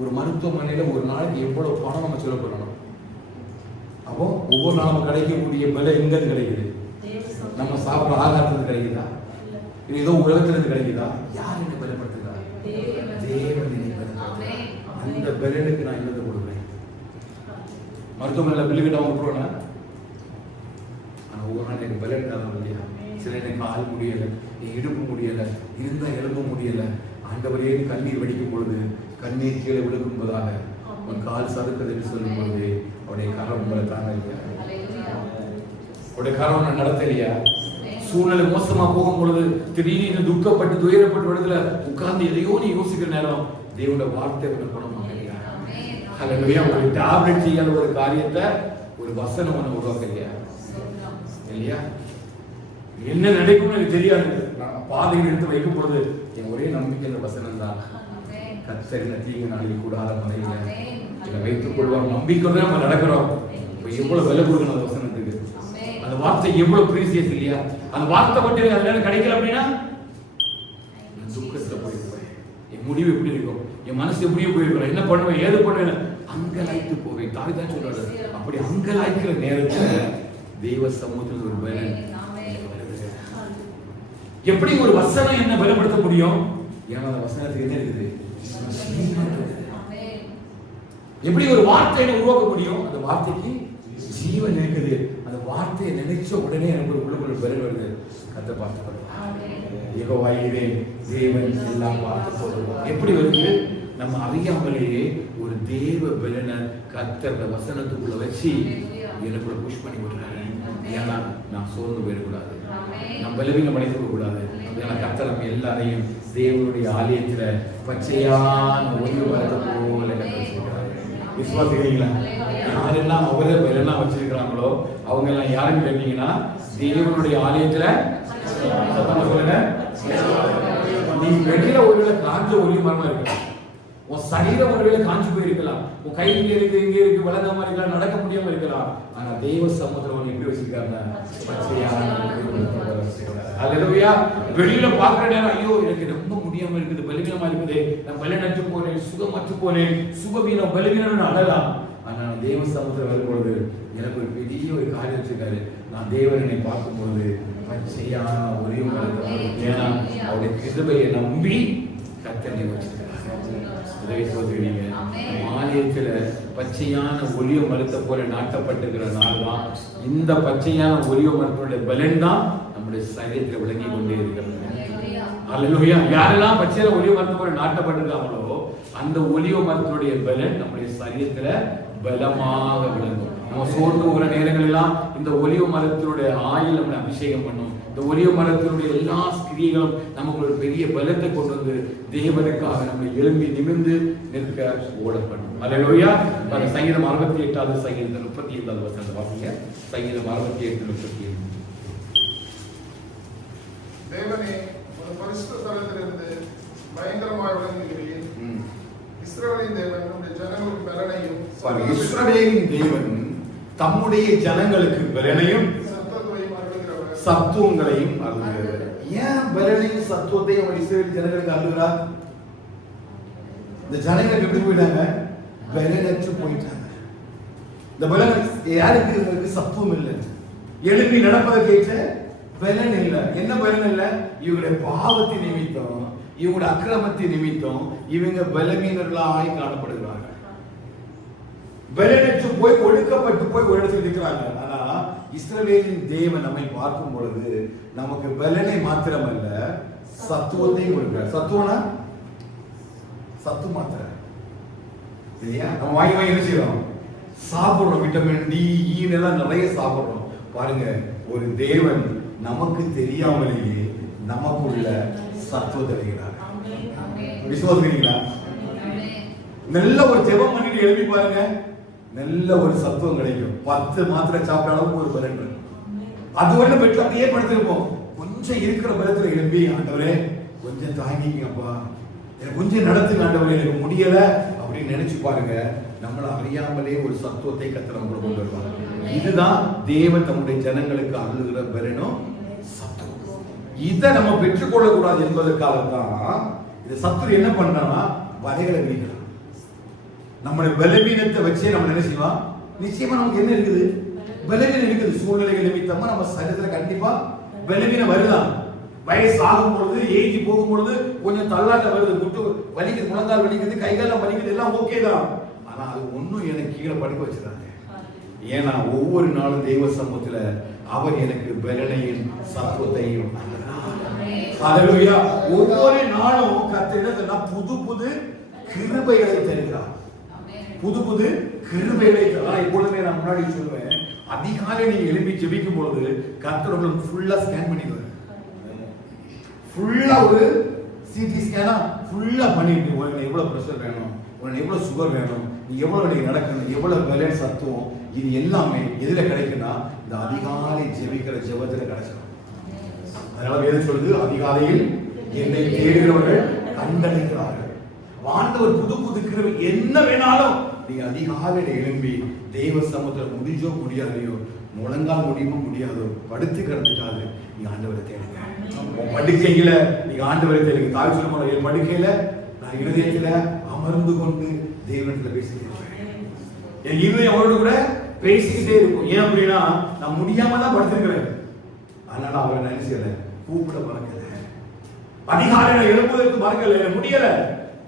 ஒரு மருத்துவமனையில ஒரு நாளைக்கு எவ்வளவு பணம் நம்ம செலவு பண்ணணும்? அப்போ ஒவ்வொரு நாளும் நம்ம கிடைக்கக்கூடிய பலம் எங்க கிடைக்குது? நம்ம சாப்பிட ஆகாரத்துல கிடைக்குதா? இது ஏதோ உலகத்திலிருந்து கிடைக்குதா? யார் என்ன பலப்படுத்துகிறார்? தேவன். அந்த பலனுக்கு நான் என்னது கொடுக்குறேன்? மருத்துவமனையில் பில்லு கிட்ட அவங்க போறேன்னா, ஆனா ஒவ்வொரு நாள் எனக்கு பலன் தரணும் இல்லையா? சில எனக்கு கால் முடியலை, என் இடுப்பு முடியலை, இருந்தா எலும்ப முடியலை. ஆண்டவரே கண்ணீர் வெடிக்கும் பொழுது, கண்ணீர் கீழே விழுக்கும்போதாக உன் கால் சறுக்குது என்று சொல்லும் பொழுது அவருடைய கரம் உங்களை தாங்க இல்லையா? அவருடைய கரம் நான் நடத்தலையா? சூழ்நிலை மோசமா போகும் பொழுது திடீர்னு துக்கப்பட்டு துயரப்பட்டு இடத்துல உட்கார்ந்து எதையோ நீ யோசிக்கிற நேரம் தேவனோட வார்த்தை உன்னை குணமாக இல்லையா? அல்லேலூயா. ஒரு டேப்லெட் செய்யாத ஒரு காரியத்தை ஒரு வசனம் ஒன்று உருவாக்கலையா? இல்லையா? என்ன நடக்கும்னு எனக்கு தெரியாது. நான் பாதையில் எடுத்து வைக்கும் பொழுது என் ஒரே நம்பிக்கை இந்த வசனம் தான். கர்த்தரின் தீங்கு நாளில் கூடாத மனையில இதை வைத்துக் கொள்வார். நம்பிக்கை தான் நம்ம நடக்கிறோம். இப்போ எவ்வளவு விலை கொடுக்கணும் அந்த வசனத்துக்கு? அந்த வார்த்தை எவ்வளவு பிரீசியஸ் இல்லையா? அந்த வார்த்தை மட்டும் அதனால கிடைக்கல அப்படின்னா துக்கத்துல போயிருப்பேன். என் முடிவு எப்படி இருக்கும்? என் மனசு எப்படியே போயிருக்கிறேன்? என்ன பண்ணுவேன்? ஏது பண்ணுவேன்? அங்கலாய்த்து போவேன். தாவிதான் சொல்றாரு. அப்படி அங்கலாய்க்கிற நேரத்துல தெய்வ சமூகத்தில் ஒரு பலன். எப்படி ஒரு வசனம் என்ன பலப்படுத்த முடியும்? ஏன்னா அந்த வசனத்துக்கு என்ன இருக்குது? எப்படி ஒரு வார்த்தையை உருவாக்க முடியும்? அந்த வார்த்தைக்கு ஜீவன் இருக்குது. அந்த வார்த்தையை நினைச்ச உடனே எனக்கு உள்ளுக்குள்ள பலன் வருது. கத்த பார்த்து யெகோவாயிரே தேவன் எல்லாம் பார்த்து போடுவோம். எப்படி வருது? நம்ம அறியாமலேயே ஒரு தேவ பலனை கர்த்தர் வசனத்துக்குள்ள வச்சு எனக்குள்ள புஷ் பண்ணி விடுறாரு. ஏன்னா நான் சோர்ந்து போயிடக்கூடாது, நம்ம பலவீனம் அடைந்துக்க கூடாது. ஏன்னா கர்த்தர் நம்ம எல்லாரையும் தேவனுடைய ஆலயத்துல பச்சையான ஒன்று வரது போல கற்றுக்கிறார். விசுவாசிக்கிறீங்களா? யாரெல்லாம் அவரை பலனா வச்சிருக்கிறாங்களோ அவங்க எல்லாம் யாருன்னு கேட்டீங்கன்னா தேவனுடைய ஆலயத்துல சொல்லுங்க. நீ வெளியில ஒருவேளை காஞ்ச ஒளி மரமா இருக்கலாம், உன் சரீரம் ஒருவேளை காஞ்சி போயிருக்கலாம், உன் கை இங்க இருக்கு இங்க இருக்கு வளர்ந்தாம இருக்கலாம், நடக்க முடியாம இருக்கலாம். ஆனா தெய்வ சமுத்திரம் எப்படி வச்சிருக்காருன்னா அல்லேலூயா. வெளியில பாக்குற நேரம் ஐயோ எனக்கு ரொம்ப முடியாம இருக்குது, பலவீனமா இருக்குது, நான் பலனற்று போனேன், சுகமற்று போனேன், சுகவீனம் பலவீனம் அழலாம். ஆனா தெய்வ சமுத்திரம் வரும்பொழுது எனக்கு ஒரு பெரிய ஒரு காரியம் வச்சிருக்காரு. நான் தேவனை பார்க்கும் பொழுது பச்சையான ஒரே மரத்தை, ஏன்னா அவருடைய கிருபையை நம்பி கர்த்தரை வச்சிருக்காரு. ஆலயத்துல பச்சையான ஒலிவ மரத்தை போல நாட்டப்பட்டிருக்கிற நாள் தான் இந்த பச்சையான ஒலிவ மரத்தினுடைய பலன் தான் நம்முடைய சரீரத்தில் விளங்கி கொண்டே இருக்கிறது. அல்லேலூயா. யாரெல்லாம் பச்சையான ஒலிவ மரத்தை போல நாட்டப்பட்டிருக்காங்களோ அந்த ஒலிவ மரத்தினுடைய பலன் நம்முடைய சரீரத்துல பலமாக விளங்கும். நம்ம சோர்ந்து போகிற நேரங்கள் எல்லாம் இந்த ஒலிவ மரத்தினுடைய ஆயில் நம்மளை அபிஷேகம் பண்ணும். இந்த ஒலிவ மரத்தினுடைய எல்லா கிரியைகளும் நமக்கு ஒரு பெரிய பலத்தை கொண்டு வந்து தேவனுக்காக நம்ம எழும்பி நிமிர்ந்து நிற்க ஓட பண்ணும். அல்லேலூயா. அந்த சங்கீதம் 68வது சங்கீதம் 37வது வசனத்தை வாசிங்க. சங்கீதம் 68:37. தேவனே ஒரு பரிசுத்த ஸ்தலத்திலிருந்து பயங்கரமாய் விளங்குகிறீர். இஸ்ரவேலின் தேவன் நம்முடைய ஜனங்களுக்கு பலனையும், இஸ்ரவேலின் தேவன் தம்முடைய ஜனங்களுக்கு பலனையும் சத்துவங்களையும் அருளுகிறார். ஏன் பலனையும் சத்துவத்தையும் இஸ்ரவேல் ஜனங்களுக்கு அருளுகிறார்? இந்த ஜனங்களுக்கு எப்படி போயிட்டாங்க? பலனற்று போயிட்டாங்க. இந்த பலன் யாருக்கு? இவங்களுக்கு சத்துவம் இல்லை, எழுப்பி நடப்பதற்கேற்ற பலன் இல்லை. என்ன பலன் இல்லை? இவங்களுடைய பாவத்தின் நிமித்தம், இவங்களுடைய அக்கிரமத்தின் நிமித்தம் இவங்க பலவீனர்களாய் காணப்படுகிறார்கள். பலனற்று போய் ஒடுக்கப்பட்டு போய் ஒரு இடத்துல இருக்கிறாங்க. ஆனா இஸ்ரவேலின் தேவன் நம்மை பார்க்கும் பொழுது நமக்கு பலனை மாத்திரமல்ல சத்துவத்தையும் கொடுக்கிறார். சத்துவனா சத்து மாத்திரை இல்லையா? நம்ம வாங்கி வாங்கி என்ன செய்யறோம்? சாப்பிடுறோம். விட்டமின் டி, ஈ எல்லாம் நிறைய சாப்பிடுறோம். பாருங்க, ஒரு தேவன் நமக்கு தெரியாமலேயே நமக்குள்ள சத்துவத்தை வைக்கிறார். விசுவாசிக்கிறீங்களா? நல்ல ஒரு ஜெபம் பண்ணிட்டு எழுப்பி பாருங்க, நல்ல ஒரு சத்துவம் கிடைக்கும். 10 மாத்திரை சாப்பிட்டாலும் ஒரு பலன் இருக்கும். அது ஒண்ணு பெற்று அப்படியே படுத்திருப்போம். கொஞ்சம் இருக்கிற பலத்துல எழுப்பி, ஆண்டவரே கொஞ்சம் தாங்கிங்கப்பா, எனக்கு கொஞ்சம் நடத்துங்க ஆண்டவரே, எனக்கு முடியல அப்படின்னு நினைச்சு பாருங்க, நம்மளை அறியாமலே ஒரு சத்துவத்தை கர்த்தர் நமக்கு கொண்டு வருவார். இதுதான் தேவன் தம்முடைய ஜனங்களுக்கு அருளுகிற பலனும் சத்துவம். இதை நம்ம பெற்றுக்கொள்ள கூடாது என்பதற்காக தான் இந்த சத்துரு என்ன பண்றான்னா வலைகளை விரிக்கிறான். நம்முடைய பலவீனத்தை வச்சே நம்ம என்ன செய்வோம், நிச்சயமா நமக்கு என்ன இருக்குது, பலவீனம் இருக்குது. சூழ்நிலைகள் நிமித்தமா நம்ம சரீரத்துல கண்டிப்பா பலவீனம் வருதான். வயசு ஆகும் பொழுது, ஏஜி போகும் பொழுது கொஞ்சம் தள்ளாட்ட வருது, முட்டு வலிக்குது, முழங்கால் வலிக்குது, கைகாலம் வலிக்குது, எல்லாம் ஓகே தான். ஆனா அது ஒன்னும் எனக்கு கீழே படுக்க வச்சிடாது. ஏன்னா ஒவ்வொரு நாளும் தெய்வ சமூகத்துல அவர் எனக்கு பலனையும் சத்துவத்தையும், ஹல்லேலூயா, ஒவ்வொரு நாளும் கர்த்தர் புது புது கிருபைகளை தருகிறார். புது புது கிருபைகளை தரலாம். எப்பொழுதுமே நான் முன்னாடி சொல்லுவேன், அதிகாலை நீங்க எழுப்பி ஜெபிக்கும் பொழுது கர்த்தர் உங்களுக்கு ஃபுல்லா ஸ்கேன் பண்ணிடுவார். ஃபுல்லா ஒரு சிடி ஸ்கேனா ஃபுல்லா பண்ணிட்டு, உங்களுக்கு எவ்வளவு பிரஷர் வேணும், உங்களுக்கு எவ்வளவு சுகர் வேணும், நீ எவ்வளவு நீங்க நடக்கணும், எவ்வளவு பலன் சத்துவம், இது எல்லாமே எதுல கிடைக்குன்னா இந்த அதிகாலை ஜெபிக்கிற ஜெபத்துல கிடைச்சிடும். அதனால வேதம் சொல்லுது, அதிகாலையில் என்னை தேடுகிறவர்கள் கண்டடைகிறார்கள். ஆண்டவர் புது புது கிருபை என்ன வேணாலும் நீங்க அதிகாலையில எழும்பி தெய்வ சமூகத்துல முடிஞ்சோ முடியாதையோ, முழங்கால் முடியுமோ முடியாதோ, படுத்து கிடந்துட்டாது நீங்க ஆண்டவரை தேடுங்க. படுக்கையில நீங்க ஆண்டவரை தேடுங்க. தாய் சொல்லும்போது என் படுக்கையில நான் இருதயத்துல அமர்ந்து கொண்டு தேவனத்துல பேசிக்கிறேன். என் இருதயம் அவரோடு கூட பேசிக்கிட்டே இருக்கும். ஏன் அப்படின்னா நான் முடியாம தான் படுத்திருக்கிறேன். அதனால அவரை நினைச்சல கூப்பிட மறக்கல, அதிகாலையில எழுப்புவதற்கு மறக்கல, முடியல.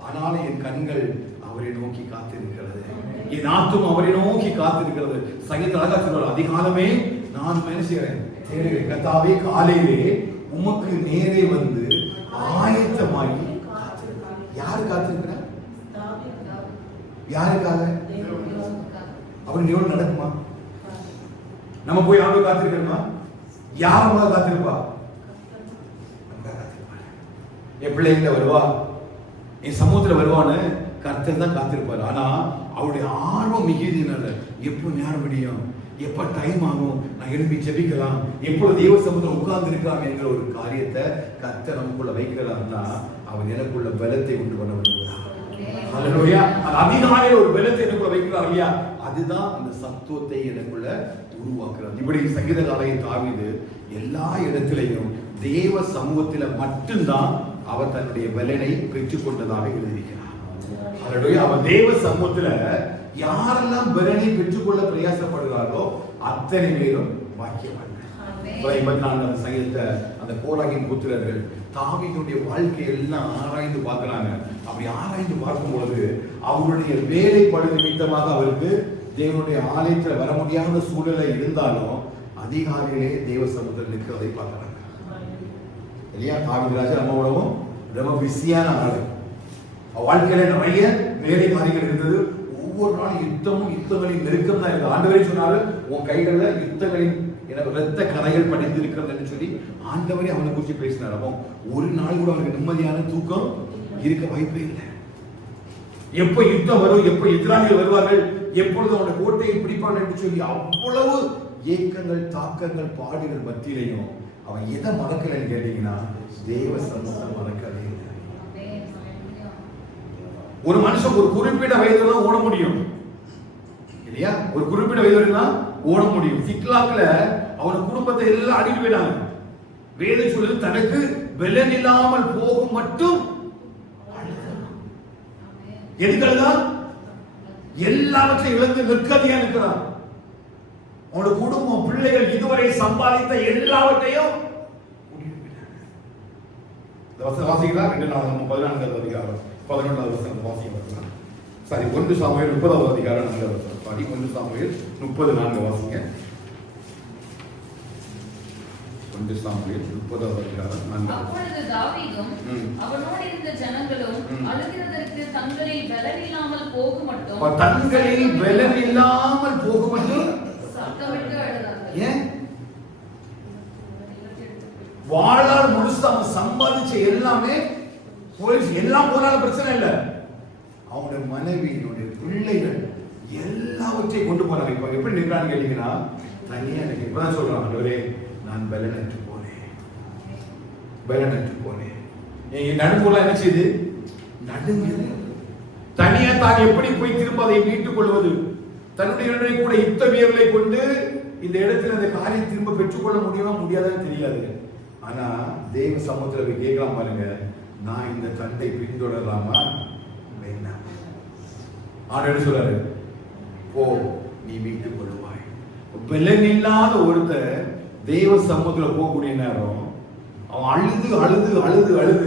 ஆனாலும் என் கண்கள் அவரை நோக்கி காத்திருக்கிறது, என் ஆத்தும் அவரை நோக்கி காத்திருக்கிறது. சங்கீத அழகா சொல்றார், அதிகாலமே நான் நினைச்சுகிறேன் தேடுகிறேன் கர்த்தாவே, காலையிலே உமக்கு நேரே வந்து ஆயத்தமாகி காத்திருக்கிறேன். யாரு காத்திருக்கிறார்? யாருக்காக? அவர் எவ்வளவு நடக்குமா? நம்ம போய் ஆண்டு காத்திருக்கணுமா? யார் காத்திருப்பா? என் பிள்ளைங்கள வருவா, என் சமூகத்துல வருவான்னு கர்த்தர் தான் காத்திருப்பாரு. ஆனா அவருடைய ஆர்வம் மிகுதினால எப்போ நேரம் முடியும், எப்ப டைம் ஆகும், நான் எழுப்பி ஜெபிக்கலாம், எப்பொழுது தெய்வ சமூகத்தில் உட்கார்ந்து இருக்கலாம் என்கிற ஒரு காரியத்தை கர்த்தர் நமக்குள்ள வைக்கிறார்னா அவர் எனக்குள்ள பலத்தை உண்டு பண்ண விரும்புகிறார். ஹல்லேலூயா. அது அதிகாலையில் ஒரு பலத்தை எனக்குள்ள வைக்கிறார் இல்லையா, அதுதான் அந்த சத்துவத்தை எனக்குள்ள உருவாக்குறார். இப்படி சங்கீதகாரன் தாவீது எல்லா இடத்திலையும் தேவ சமூகத்தில மட்டும்தான் அவர் தன்னுடைய பலனை பெற்றுக் கொண்டதாக எழுதியிருக்கிறார். ஹல்லேலூயா. அவர் தேவ சமூகத்துல யாரெல்லாம் பலனை பெற்றுக்கொள்ள பிரயாசப்படுகிறார்களோ அத்தனை பேரும் பாக்கியவான்கள். 54 சங்கீதத்தை அந்த கோராகின் புத்திரர்கள் தாவீதுடைய வாழ்க்கையெல்லாம் ஆராய்ந்து பார்க்கிறாங்க. அப்படி ஆராய்ந்து பார்க்கும் பொழுது அவருடைய வேலைப்படு நிமித்தமாக அவருக்கு தேவனுடைய ஆலயத்தில் வர முடியாத சூழ்நிலை இருந்தாலும் அதிகாரிகளே தேவ சமூகத்தில் நிற்கிறதை பார்க்கிறாங்க இல்லையா. தாவீது ராஜா நம்மளோடவும் ரொம்ப பிஸியான ஆளு. வாழ்க்கையில நிறைய வேலை காரியங்கள் இருந்தது. ஒவ்வொரு நாளும் யுத்தங்களின் நெருக்கம் தான் இருந்தது. ஆண்டவரே சொன்னாரு, உன் கைகள்ல யுத்தங்களின் இரத்த கரைகள் படிந்திருக்கிறது என்று சொல்லி ஆண்டவரே அவனை குறித்து பேசினார். அப்போ ஒரு நாள் கூட அவனுக்கு நிம்மதியான தூக்கம் இருக்க வாய்ப்பே இல்லை. எப்ப யுத்தம் வரும், எப்ப எதிராளிகள் வருவார்கள், எப்பொழுது அவனுடைய கோட்டையை பிடிப்பான் என்று சொல்லி அவ்வளவு ஏக்கங்கள், தாக்கங்கள், பாடுகள் மத்தியிலையும் அவன் எதை மறக்கலன்னு கேட்டீங்கன்னா தேவ சமூகத்தை மறக்கவே இல்லை. ஒரு மனுஷன் ஒரு குறிப்பிட்ட வயதுல தான் ஓட முடியும் இல்லையா, ஒரு குறிப்பிட்ட வயதுல தான் ஓட முடியும். சிக்லாக்ல அவன் குடும்பத்தை எல்லாம் அடிட்டு போயிட்டாங்க. வேதம் சொல்லுது, தனக்கு பலன் இல்லாமல் போகும் மட்டும் எதுக்கெல்லாம் எல்லாவற்றையும் இழந்து நிற்கதியா இருக்கிறான். அவனோட குடும்பம், பிள்ளைகள் இதுவரை சம்பாதித்த எல்லாவற்றையும் வாசிக்கலாம். 2 அதிகாரம் 11வது வசனம் வாசிக்கலாம். சரி, 1 சாமுவேல் 30வது அதிகாரம் 4வது வசனம் பாடி. 1 சாமுவேல் 30:4 வாசிங்க. 1 சாமுவேல் 30வது அதிகாரம் 4. அப்பொழுது தாவீதும் அவனோடு இருந்த ஜனங்களும் அழுகிறதற்கு தங்களில் பலன் இல்லாமல் போகும் மட்டும் சத்தமிட்டு அழுதார்கள். ஏன்? வாழ்நாள் முழுசா அவன் சம்பாதிச்ச எல்லாமே எல்லாம் போனாலும் பிரச்சனை இல்லை. அவனுடைய மனைவி, பிள்ளைகள் எல்லாவற்றையும் கொண்டு போனாங்க. இப்ப எப்படி நிற்கிறான்னு கேட்டீங்கன்னா தனியா எனக்கு இப்பதான் சொல்றாங்க, நான் பலனற்று போனேன். என் நடுங்கூட என்ன செய்யுது? நடுங்குது. தனியா தான் எப்படி போய் திரும்ப அதை மீட்டுக் கொள்வது, தன்னுடைய கூட யுத்த வீரர்களை கொண்டு இந்த இடத்துல அந்த காரியம் திரும்ப பெற்றுக்கொள்ள முடியுமா முடியாதான்னு தெரியாது. ஆனா தேவ சமூகத்துல போய் கேட்கலாம் பாருங்க, நான் இந்த தண்டை பின்தொடரலாமா வேண்டாம்? ஆண்டவர் சொல்றாரு, போ, நீ மீட்டுக் கொள்ளுவாய். பலன் இல்லாத ஒருத்தர் தேவ சமூகத்துல போகக்கூடிய நேரம் அவன் அழுது அழுது அழுது அழுது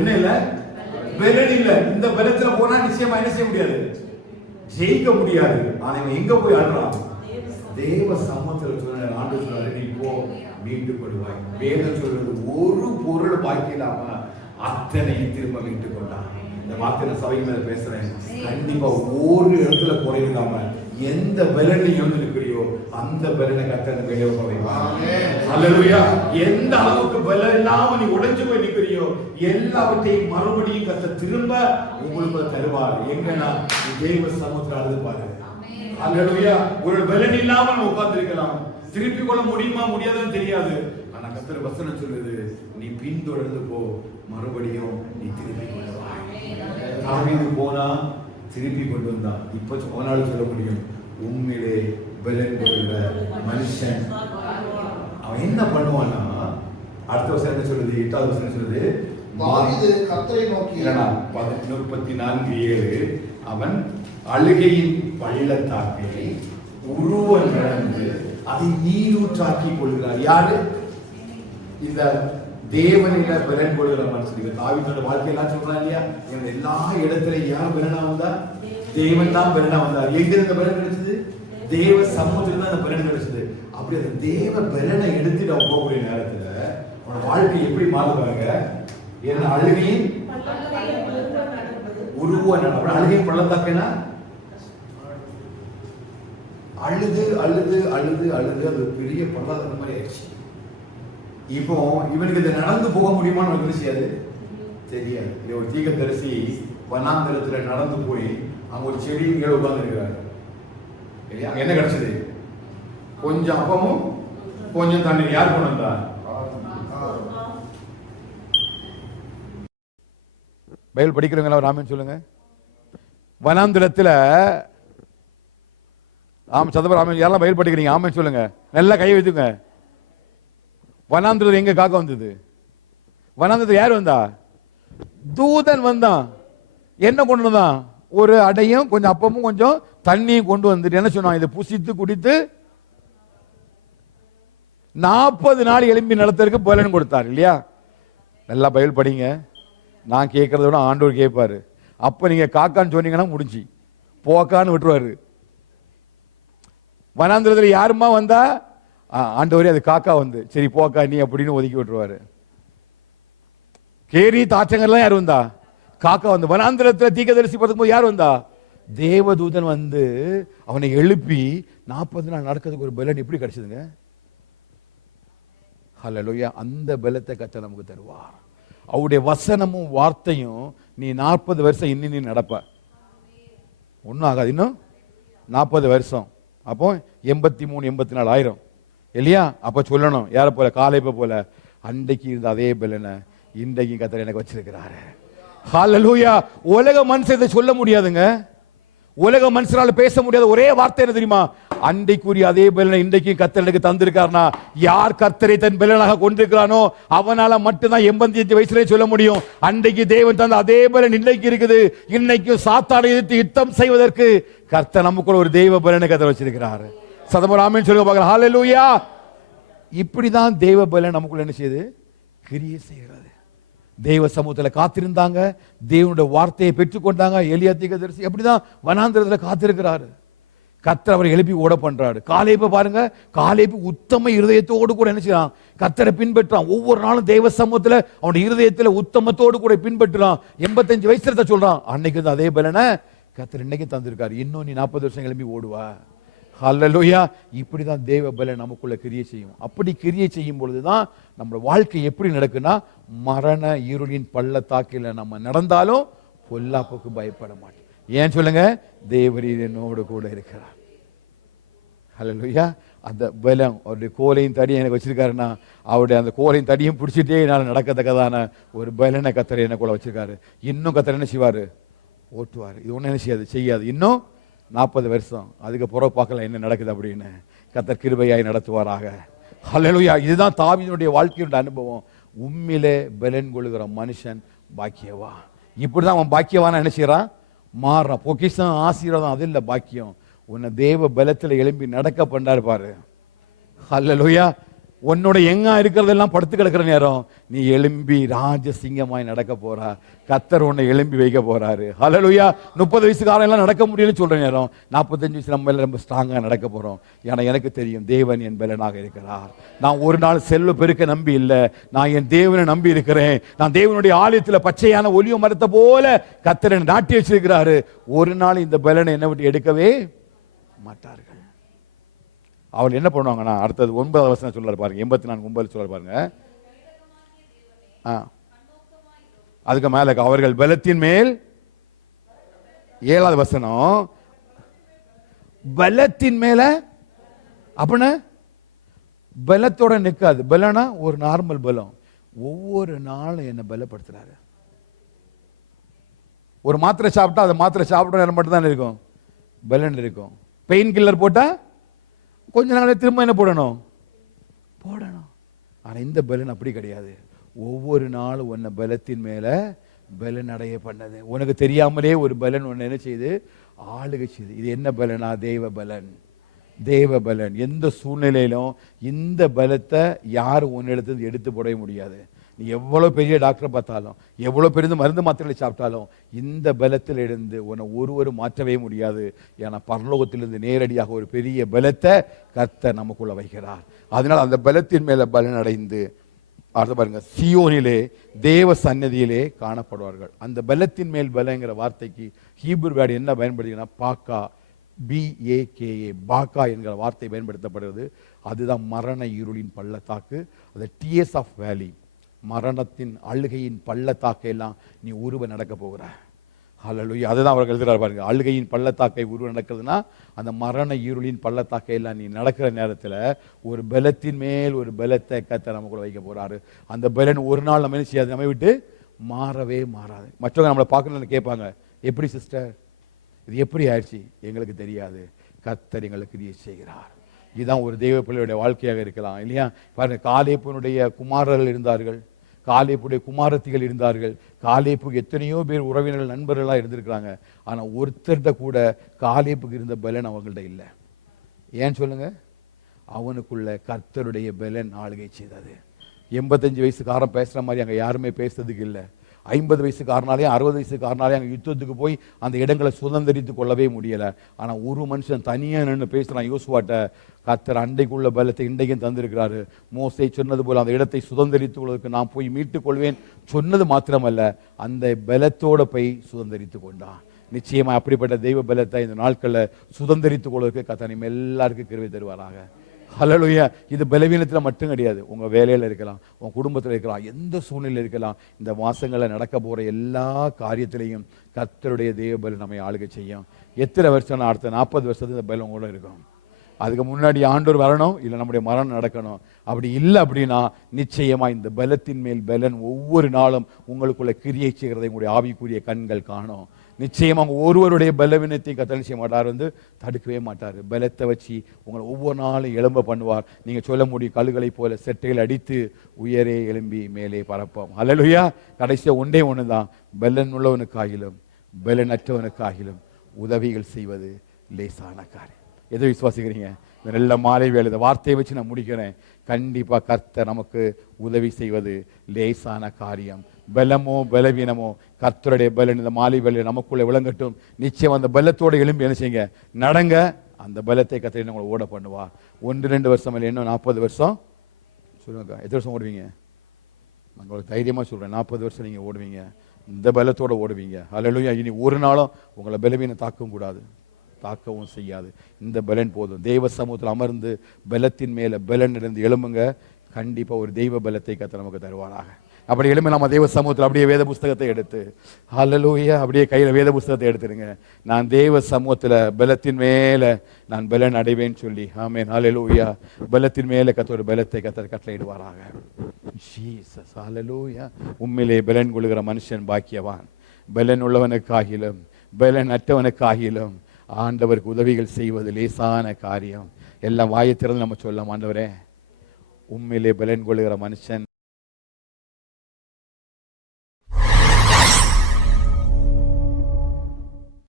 என்ன இல்ல, பலன் இல்ல. இந்த பலத்துல போனா நிச்சயமா என்ன செய்ய முடியாது, ஜெயிக்க முடியாது. ஆனா இவன் எங்க போய் அழுறான்? தேவ சமூகத்துல சொன்ன ஆண்டவர் சொல்றாரு, நீ போ, மீட்டுக் கொள்வாய். வேதம் சொல்றது ஒரு பொருள் பாக்கி இல்லாம அத்தனையும் திரும்ப மீட்டுக் கொண்டான். இந்த வார்த்தை சபைக்கு மேல பேசுறேன். கண்டிப்பா ஒரு இடத்துல குறையில்லாம எந்த பலனை இருக்கிறியோ அந்த பலனை கர்த்தர் மேலே வைப்பார். அல்லேலூயா. எந்த அளவுக்கு பலன் இல்லாம நீ உடைஞ்சு போய் நிற்கிறியோ எல்லாவற்றையும் மறுபடியும் கர்த்தர் திரும்ப உங்களுக்கு தருவார். எங்கன்னா தேவ சமூகத்தில் அழுது பாரு. அல்லேலூயா. ஒரு பலன் இல்லாம நம்ம உட்கார்ந்து இருக்கலாம், திருப்பி கொள்ள முடியுமா முடியாதுன்னு தெரியாது. ஆனா கர்த்தர் வசனம் சொல்லுது, நீ பின்தொடர்ந்து போ, மறுபடியும் நீ திருப்பி கொள்வாய். தாவீது போனா திருப்பி கொண்டு வந்தான். இப்ப போனாலும் சொல்ல முடியும், உண்மையிலே பலன் கொண்ட மனுஷன் அவன் என்ன பண்ணுவான்னா, அடுத்த வருஷம் என்ன சொல்லுது, 8வது வருஷம் சொல்லுது, தாவீது கர்த்தரை நோக்கி 34:7 அவன் அழுகையின் பள்ளத்தாக்கை உருவ நடந்து அதை நீரூற்றாக்கி கொள்கிறார். யாரு? இந்த தேவனில பலன் கொள்கிற மனுஷன். தாவீதோட வாழ்க்கையெல்லாம் சொல்றான் இல்லையா, எல்லா இடத்துல யார் பலனா வந்தா? தேவன் தான் பலனா வந்தார். எங்க இந்த பலன் கிடைச்சது? தேவ சமூகத்துல தான் அந்த பலன் கிடைச்சது. அப்படி அந்த தேவ பலனை எடுத்துட்டு அவன் போகக்கூடிய நேரத்துல அவனோட வாழ்க்கை எப்படி மாறுவாங்க? ஏன்னா அழுகையின் உருவ நடப்பு. அழுகையின் பள்ளத்தாக்குனா அழுது அழுது அழுது அழுது அது பெரிய பள்ளத்தாக்கு மாதிரி ஆயிடுச்சு. இப்போ இவனுக்கு இதை நடந்து போக முடியுமான்னு ஒரு செய்யாது தெரியாது. ஒரு தீர்க்கதரிசி வனாந்தரத்துல நடந்து போய் அங்க ஒரு செடி கீழே உட்கார்ந்து இருக்கிறாரு. அங்க என்ன கிடைச்சது? கொஞ்சம் அப்பமும் கொஞ்சம் தண்ணி. யார் கொண்டு வந்தா? பைபிள் படிக்கிறவங்களா ராமன் சொல்லுங்க. வனாந்தரத்துல சதபராமன் யாரெல்லாம் பைபிள் படிக்கிறீங்க ஆமன் சொல்லுங்க, நல்லா கை வைத்துங்க. வனாந்திரத்தில் எங்க காக்க வந்தது? வனாந்திரத்தில் யார் வந்தா? தூதன் வந்தான். என்ன கொண்டு வந்தான்? ஒரு அடையும் கொஞ்சம் அப்பமும் கொஞ்சம் தண்ணியும் கொண்டு வந்துட்டு என்ன சொன்னான்? இதை புசித்து குடித்து 40 நாள் எலும்பி நடத்துறதுக்கு பலன் கொடுத்தார் இல்லையா? நல்லா பைபிள் படிங்க. நான் கேட்கறத விட ஆண்டவர் கேட்பாரு. அப்ப நீங்க காக்கான்னு சொன்னீங்கன்னா முடிஞ்சு, போக்கான்னு விட்டுருவாரு. வனாந்திரத்தில் யாருமா வந்தா? ஆண்டவரே அது காக்கா வந்து சரி போக்கா நீ அப்படின்னு ஒதுக்கி விட்டுருவாரு. கேரி தாற்றங்கள்லாம் யார் வந்தா? காக்கா வந்து. வனாந்திரத்தில் தீர்க்கதரிசி பார்க்கும்போது யார் வந்தா? தேவதூதன் வந்து அவனை எழுப்பி 40 நாள் நடக்கிறதுக்கு ஒரு பலன் எப்படி கிடைச்சதுங்க? ஹல்லேலூயா. அந்த பலத்தை கர்த்தர் நமக்கு தருவார். அவருடைய வசனமும் வார்த்தையும் நீ 40 வருஷம் இன்னும் நீ நடப்ப, ஒன்றும் ஆகாது. இன்னும் 40 வருஷம், அப்போ 83-84 ஆயிரம் இல்லையா? அப்ப சொல்லணும் யார போல? காலேப போல, அன்றைக்கு இருந்த அதே பலனை இன்றைக்கு கர்த்தர் எனக்கு வச்சிருக்கிறாரு. ஹல்லேலூயா. உலக மனுஷன் இதை சொல்ல முடியாதுங்க. உலக மனுஷனால பேச முடியாத ஒரே வார்த்தை என்ன தெரியுமா? அன்றைக்குரிய அதே பலனை இன்றைக்கு கர்த்தர் எனக்கு தந்திருக்காருனா, யார் கர்த்தரை தன் பலனாக கொண்டிருக்கிறானோ அவனால மட்டும்தான் 85 வயசுல சொல்ல முடியும். அன்றைக்கு தேவன் தந்த அதே பலன் இன்னைக்கு இருக்குது. இன்னைக்கு சாத்தானை எதிர்த்து யுத்தம் செய்வதற்கு கர்த்தர் நமக்குள்ள ஒரு தெய்வ பலனை கர்த்தர் வச்சிருக்கிறாரு. சதமர் ஆமென் சொல்லுங்க பார்க்கலாம். ஹல்லேலூயா. இப்படிதான் தெய்வ பலன் நமக்குள்ள என்ன செய்யுது? கிரியை செய்கிறது. தேவ சமூகத்தில் காத்திருந்தாங்க, தேவனுடைய வார்த்தையை பெற்றுக்கொண்டாங்க. எலியா தீர்க்கதரிசி அப்படிதான் வனாந்திரத்தில் காத்திருக்கிறாரு. கர்த்தர் அவரை எழுப்பி ஓட பண்றாரு. காலேபு பாருங்க, காலேபு உத்தம இருதயத்தோடு கூட என்ன செய்யறான்? கர்த்தரை பின்பற்றான். ஒவ்வொரு நாளும் தேவ சமூகத்தில் அவனுடைய இருதயத்தில் உத்தமத்தோடு கூட பின்பற்றுறான். 85 வயசுல சொல்றான். அன்னைக்கு அதே பலனை கர்த்தர் இன்னைக்கு தந்திருக்காரு. இன்னும் நீ 40 வருஷம் எழுப்பி ஓடுவா. ஹல்லேலூயா. இப்படிதான் தேவ பலன் நமக்குள்ள கிரியை செய்யும். அப்படி கிரியை செய்யும் பொழுதுதான் நம்ம வாழ்க்கை எப்படி நடக்குன்னா, மரண இருளின் பள்ளத்தாக்கில் நம்ம நடந்தாலும் பொல்லாப்புக்கு பயப்பட மாட்டோம். ஏன் சொல்லுங்க? தேவரீர் என்னோடு கூட இருக்கிறார். ஹல்லேலூயா. அந்த பலம் அவருடைய கோலையும் தடியும் எனக்கு வச்சிருக்காருன்னா, அவருடைய அந்த கோலையும் தடியும் பிடிச்சிட்டே என்னால் நடக்கத்தக்கதான ஒரு பலனை கர்த்தர் எனக்குள்ள வச்சிருக்காரு. இன்னும் கர்த்தர் என்ன செய்வாரு? ஓட்டுவார். இது ஒன்றும் என்ன செய்யாது. இன்னும் 40 வருஷம் அதுக்கு புறவு பார்க்கலாம் என்ன நடக்குது அப்படின்னு. கர்த்தர் கிருபையாய் நடத்துவாராக. ஹல்லேலூயா. இதுதான் தாவீதுடைய வாழ்க்கையுடைய அனுபவம். உம்மிலே பலன் கொள்கிற மனுஷன் பாக்கியவா. இப்படிதான் அவன் பாக்கியவான என்ன செய்யறான், மாறுறான். பொக்கிஷம் ஆசீர்வாதம் அது இல்லை, பாக்கியம். உன்னை தேவ பலத்தில் எழும்பி நடக்க பண்ணாரு பாரு. ஹல்லேலூயா. உன்னோட எங்கா இருக்கிறதெல்லாம் படுத்து கிடக்கிற நேரம் நீ எழும்பி ராஜசிங்கமாய் நடக்க போறா. கர்த்தர் உன்னை எழும்பி வைக்க போறாரு. ஹல்லேலூயா. 30 வயசுக்காரன் எல்லாம் நடக்க முடியலன்னு சொல்ற நேரம் 45 வயசு நம்ம எல்லாம் ரொம்ப ஸ்ட்ராங்கா நடக்க போறோம். ஏன்னா எனக்கு தெரியும் தேவன் என் பலனாக இருக்கிறார். நான் ஒரு நாள் செல்வ பெருக்க நம்பி இல்லை, நான் என் தேவனை நம்பி இருக்கிறேன். நான் தேவனுடைய ஆலயத்தில் பச்சையான ஒலிவ மரத்தை போல கர்த்தரை நாட்டி வச்சிருக்கிறாரு. ஒரு நாள் இந்த பலனை என்ன விட்டு எடுக்கவே மாட்டார்கள். அவள் என்ன பண்ணுவாங்கன்னா, அடுத்தது 9வது வசனம் சொல்றாரு பாருங்க, 84:9 சொல்றாரு பாருங்க. அதுக்கு மேல அவர்கள் பலத்தின் மேல், 7வது வசனம், பலத்தின் மேல அப்படின்னா பலத்தோட நிற்காது. பலனா ஒரு நார்மல் பலம். ஒவ்வொரு நாளும் என்ன பலப்படுத்துறாரு. ஒரு மாத்திரை சாப்பிட்டா அந்த மாத்திரை சாப்பிட்ட நேரம் மட்டும் தான் இருக்கும், பலன் இருக்கும். பெயின் கில்லர் போட்டா கொஞ்ச நாள் திரும்ப என்ன போடணும். ஆனா இந்த பலன் அப்படி கிடையாது. ஒவ்வொரு நாளும் உன்னை பலத்தின் மேல பலன் அடைய பண்ணது. உனக்கு தெரியாமலே ஒரு பலன் உன்னை என்ன செய்யுது, ஆளுகை செய்யுது. இது என்ன பலனா, தேவ பலன். தேவ பலன். எந்த சூழ்நிலையிலும் இந்த பலத்தை யாரும் உன்னிடத்து எடுத்து போடவே முடியாது. நீ எவ்வளவு பெரிய டாக்டரை பார்த்தாலும், எவ்வளவு பெரிய மருந்து மாத்திரைகளை சாப்பிட்டாலும் இந்த பலத்தில் இருந்து உன்னை ஒருவரும் மாற்றவே முடியாது. ஏன்னா பரலோகத்திலிருந்து நேரடியாக ஒரு பெரிய பலத்தை கர்த்தர் நமக்குள்ள வைக்கிறார். அதனால் அந்த பலத்தின் மேல பலன் அடைந்து அடுத்த பாருங்க, சியோனிலே தேவ சன்னதியிலே காணப்படுவார்கள். அந்த பலத்தின் மேல் பலங்கிற வார்த்தைக்கு ஹீப்ரு வேர்டு என்ன பயன்படுத்தினா, பாக்கா, BAKA, பாக்கா என்கிற வார்த்தை பயன்படுத்தப்படுகிறது. அதுதான் மரண இருளின் பள்ளத்தாக்கு. அது டிஎஸ் ஆஃப் வேலி, மரணத்தின் அழுகையின் பள்ளத்தாக்கை எல்லாம் நீ உருவ நடக்க போகிற. ஹல்லேலூயா. அதுதான் அவர்கள் எழுதுறாரு பாருங்க. அழுகையின் பள்ளத்தாக்கை உருவ நடக்கிறதுனா அந்த மரண இருளின் பள்ளத்தாக்கை எல்லாம் நீ நடக்கிற நேரத்தில் ஒரு பலத்தின் மேல் ஒரு பலத்தை கர்த்தர் நமக்குள்ள வைக்க போறாரு. அந்த பலன் ஒரு நாள் நம்ம என்ன செய்யாது, நம்ம விட்டு மாறவே மாறாது. மற்றவங்க நம்மளை பார்க்கணும்னு கேட்பாங்க, எப்படி சிஸ்டர் இது எப்படி ஆயிடுச்சு? எங்களுக்கு தெரியாது, கர்த்தர் எங்களுக்கு கிரியை செய்கிறார். இதுதான் ஒரு தெய்வ பிள்ளையுடைய வாழ்க்கையாக இருக்கலாம் இல்லையா? பாருங்க, காலேப்புனுடைய குமாரர்கள் இருந்தார்கள், காலேப்புடைய குமாரத்திகள் இருந்தார்கள். காலேப்புக்கு எத்தனையோ பேர் உறவினர்கள் நண்பர்களாக இருந்திருக்கிறாங்க. ஆனால் ஒருத்தர்கிட்ட கூட காலேப்புக்கு இருந்த பலன் அவங்கள்ட்ட இல்லை. ஏன் சொல்லுங்க? அவனுக்குள்ள கர்த்தருடைய பலன் ஆளுகை செய்தது. 85 வயசுக்காரன் பேசுகிற மாதிரி அங்கே யாருமே பேசுறதுக்கு இல்லை. 50 வயசுக்காரனாலே 60 வயசுக்காரனாலே அங்கே யுத்தத்துக்கு போய் அந்த இடங்களை சுதந்திரித்து கொள்ளவே முடியலை. ஆனால் ஒரு மனுஷன் தனியாக நின்று பேசுகிறான் யோசுவாட்ட, கர்த்தர் அண்டைக்குள்ள பலத்தை இன்றைக்கும் தந்திருக்கிறாரு. மோசே சொன்னது போல அந்த இடத்தை சுதந்திரித்துக் கொள்வதற்கு நான் போய் மீட்டுக் கொள்வேன் சொன்னது மாத்திரமல்ல, அந்த பலத்தோட போய் சுதந்திரித்து கொண்டான். நிச்சயமா அப்படிப்பட்ட தெய்வ பலத்தை இந்த நாட்களில் சுதந்திரித்துக் கொள்வதற்கு கர்த்தர் நம்ம எல்லாருக்கும் கிருபை தருவாராக. ஹல்லேலூயா. இது பலவீனத்தில் மட்டும் கிடையாது. உங்கள் வேலையில் இருக்கலாம், உங்கள் குடும்பத்தில் இருக்கலாம், எந்த சூழ்நிலையில் இருக்கலாம். இந்த மாதங்களில் நடக்க போகிற எல்லா காரியத்திலையும் கர்த்தருடைய தேவ பலன் நம்மை ஆளுகை செய்யும். எத்தனை வருஷம்? அடுத்த 40 வருஷத்துக்கு இந்த பலம் கூட இருக்கும். அதுக்கு முன்னாடி ஆண்டவர் வரணும், இல்லை நம்முடைய மரணம் நடக்கணும். அப்படி இல்லை அப்படின்னா நிச்சயமாக இந்த பலத்தின் மேல் பலன் ஒவ்வொரு நாளும் உங்களுக்குள்ள கிரியை செய்கிறதை உங்களுடைய ஆவிக்குரிய கண்கள் காணும். நிச்சயமாக ஒருவருடைய பலவீனத்தை கர்த்தர் செய்ய மாட்டார், தடுக்கவே மாட்டார். பலத்தை வச்சு உங்களை ஒவ்வொரு நாளும் எழும்ப பண்ணுவார். நீங்கள் சொல்ல முடியும், கழுகளை போல செட்டைகள் அடித்து உயரே எழும்பி மேலே பரப்போம். ஹல்லேலூயா. கடைசியாக ஒன்றே ஒன்று தான், பலன் உள்ளவனுக்காகிலும் பலனற்றவனுக்காகிலும் உதவிகள் செய்வது லேசான காரியம். எதை விசுவாசிக்கிறீங்க? இந்த நல்ல மாலை வேலை இந்த வார்த்தையை வச்சு நான் முடிக்கிறேன். கண்டிப்பாக கர்த்தர் நமக்கு உதவி செய்வது லேசான காரியம். பலமோ பலவீனமோ கர்த்தருடைய பலன் இந்த மாலை வேலை நமக்குள்ள விளங்கட்டும். நிச்சயம் அந்த பலத்தோடு எழும்பி என்ன செய்யுங்க, நடங்க. அந்த பலத்தை கர்த்தர் உங்களை ஓட பண்ணுவா. 1-2 வருஷம் இல்லை, இன்னும் 40 வருஷம். சொல்லுங்க, எத்தனை வருஷம் ஓடுவீங்க? நான் உங்களுக்கு தைரியமாக சொல்கிறேன், 40 வருஷம் நீங்கள் ஓடுவீங்க. இந்த பலத்தோடு ஓடுவீங்க. ஹல்லேலூயா. இனி ஒரு நாளும் உங்களை பலவீனம் தாக்கவும் கூடாது, தாக்கவும் செய்யாது. இந்த பலன் போதும். தெய்வ சமூகத்தில் அமர்ந்து பலத்தின் மேலே பலன் இருந்து எழும்புங்க. கண்டிப்பாக ஒரு தெய்வ பலத்தை கர்த்தர் நமக்கு தருவாராக. அப்படி எழும்பி நம்ம தெய்வ சமூகத்தில் அப்படியே வேத புஸ்தகத்தை எடுத்து, ஹல்லேலூயா, அப்படியே கையில் வேத புஸ்தகத்தை எடுத்துருங்க. நான் தெய்வ சமூகத்தில் பலத்தின் மேலே நான் பலன் அடைவேன்னு சொல்லி, ஆமென், ஹல்லேலூயா. பலத்தின் மேலே கர்த்தர் பலத்தை கர்த்தர் கட்டளையிடுவாராக. ஜீசஸ், ஹல்லேலூயா. உண்மையிலே பலன் கொள்கிற மனுஷன் பாக்கியவான். பலன் உள்ளவனுக்காகிலும் பலன் அற்றவனுக்காகிலும் ஆண்டவருக்கு உதவிகள் செய்வது லேசான காரியம். எல்லாம் வாயை திறந்து நம்ம சொல்லலாம், ஆண்டவரே உண்மையிலே பலன் கொள்ளுகிற மனுஷன்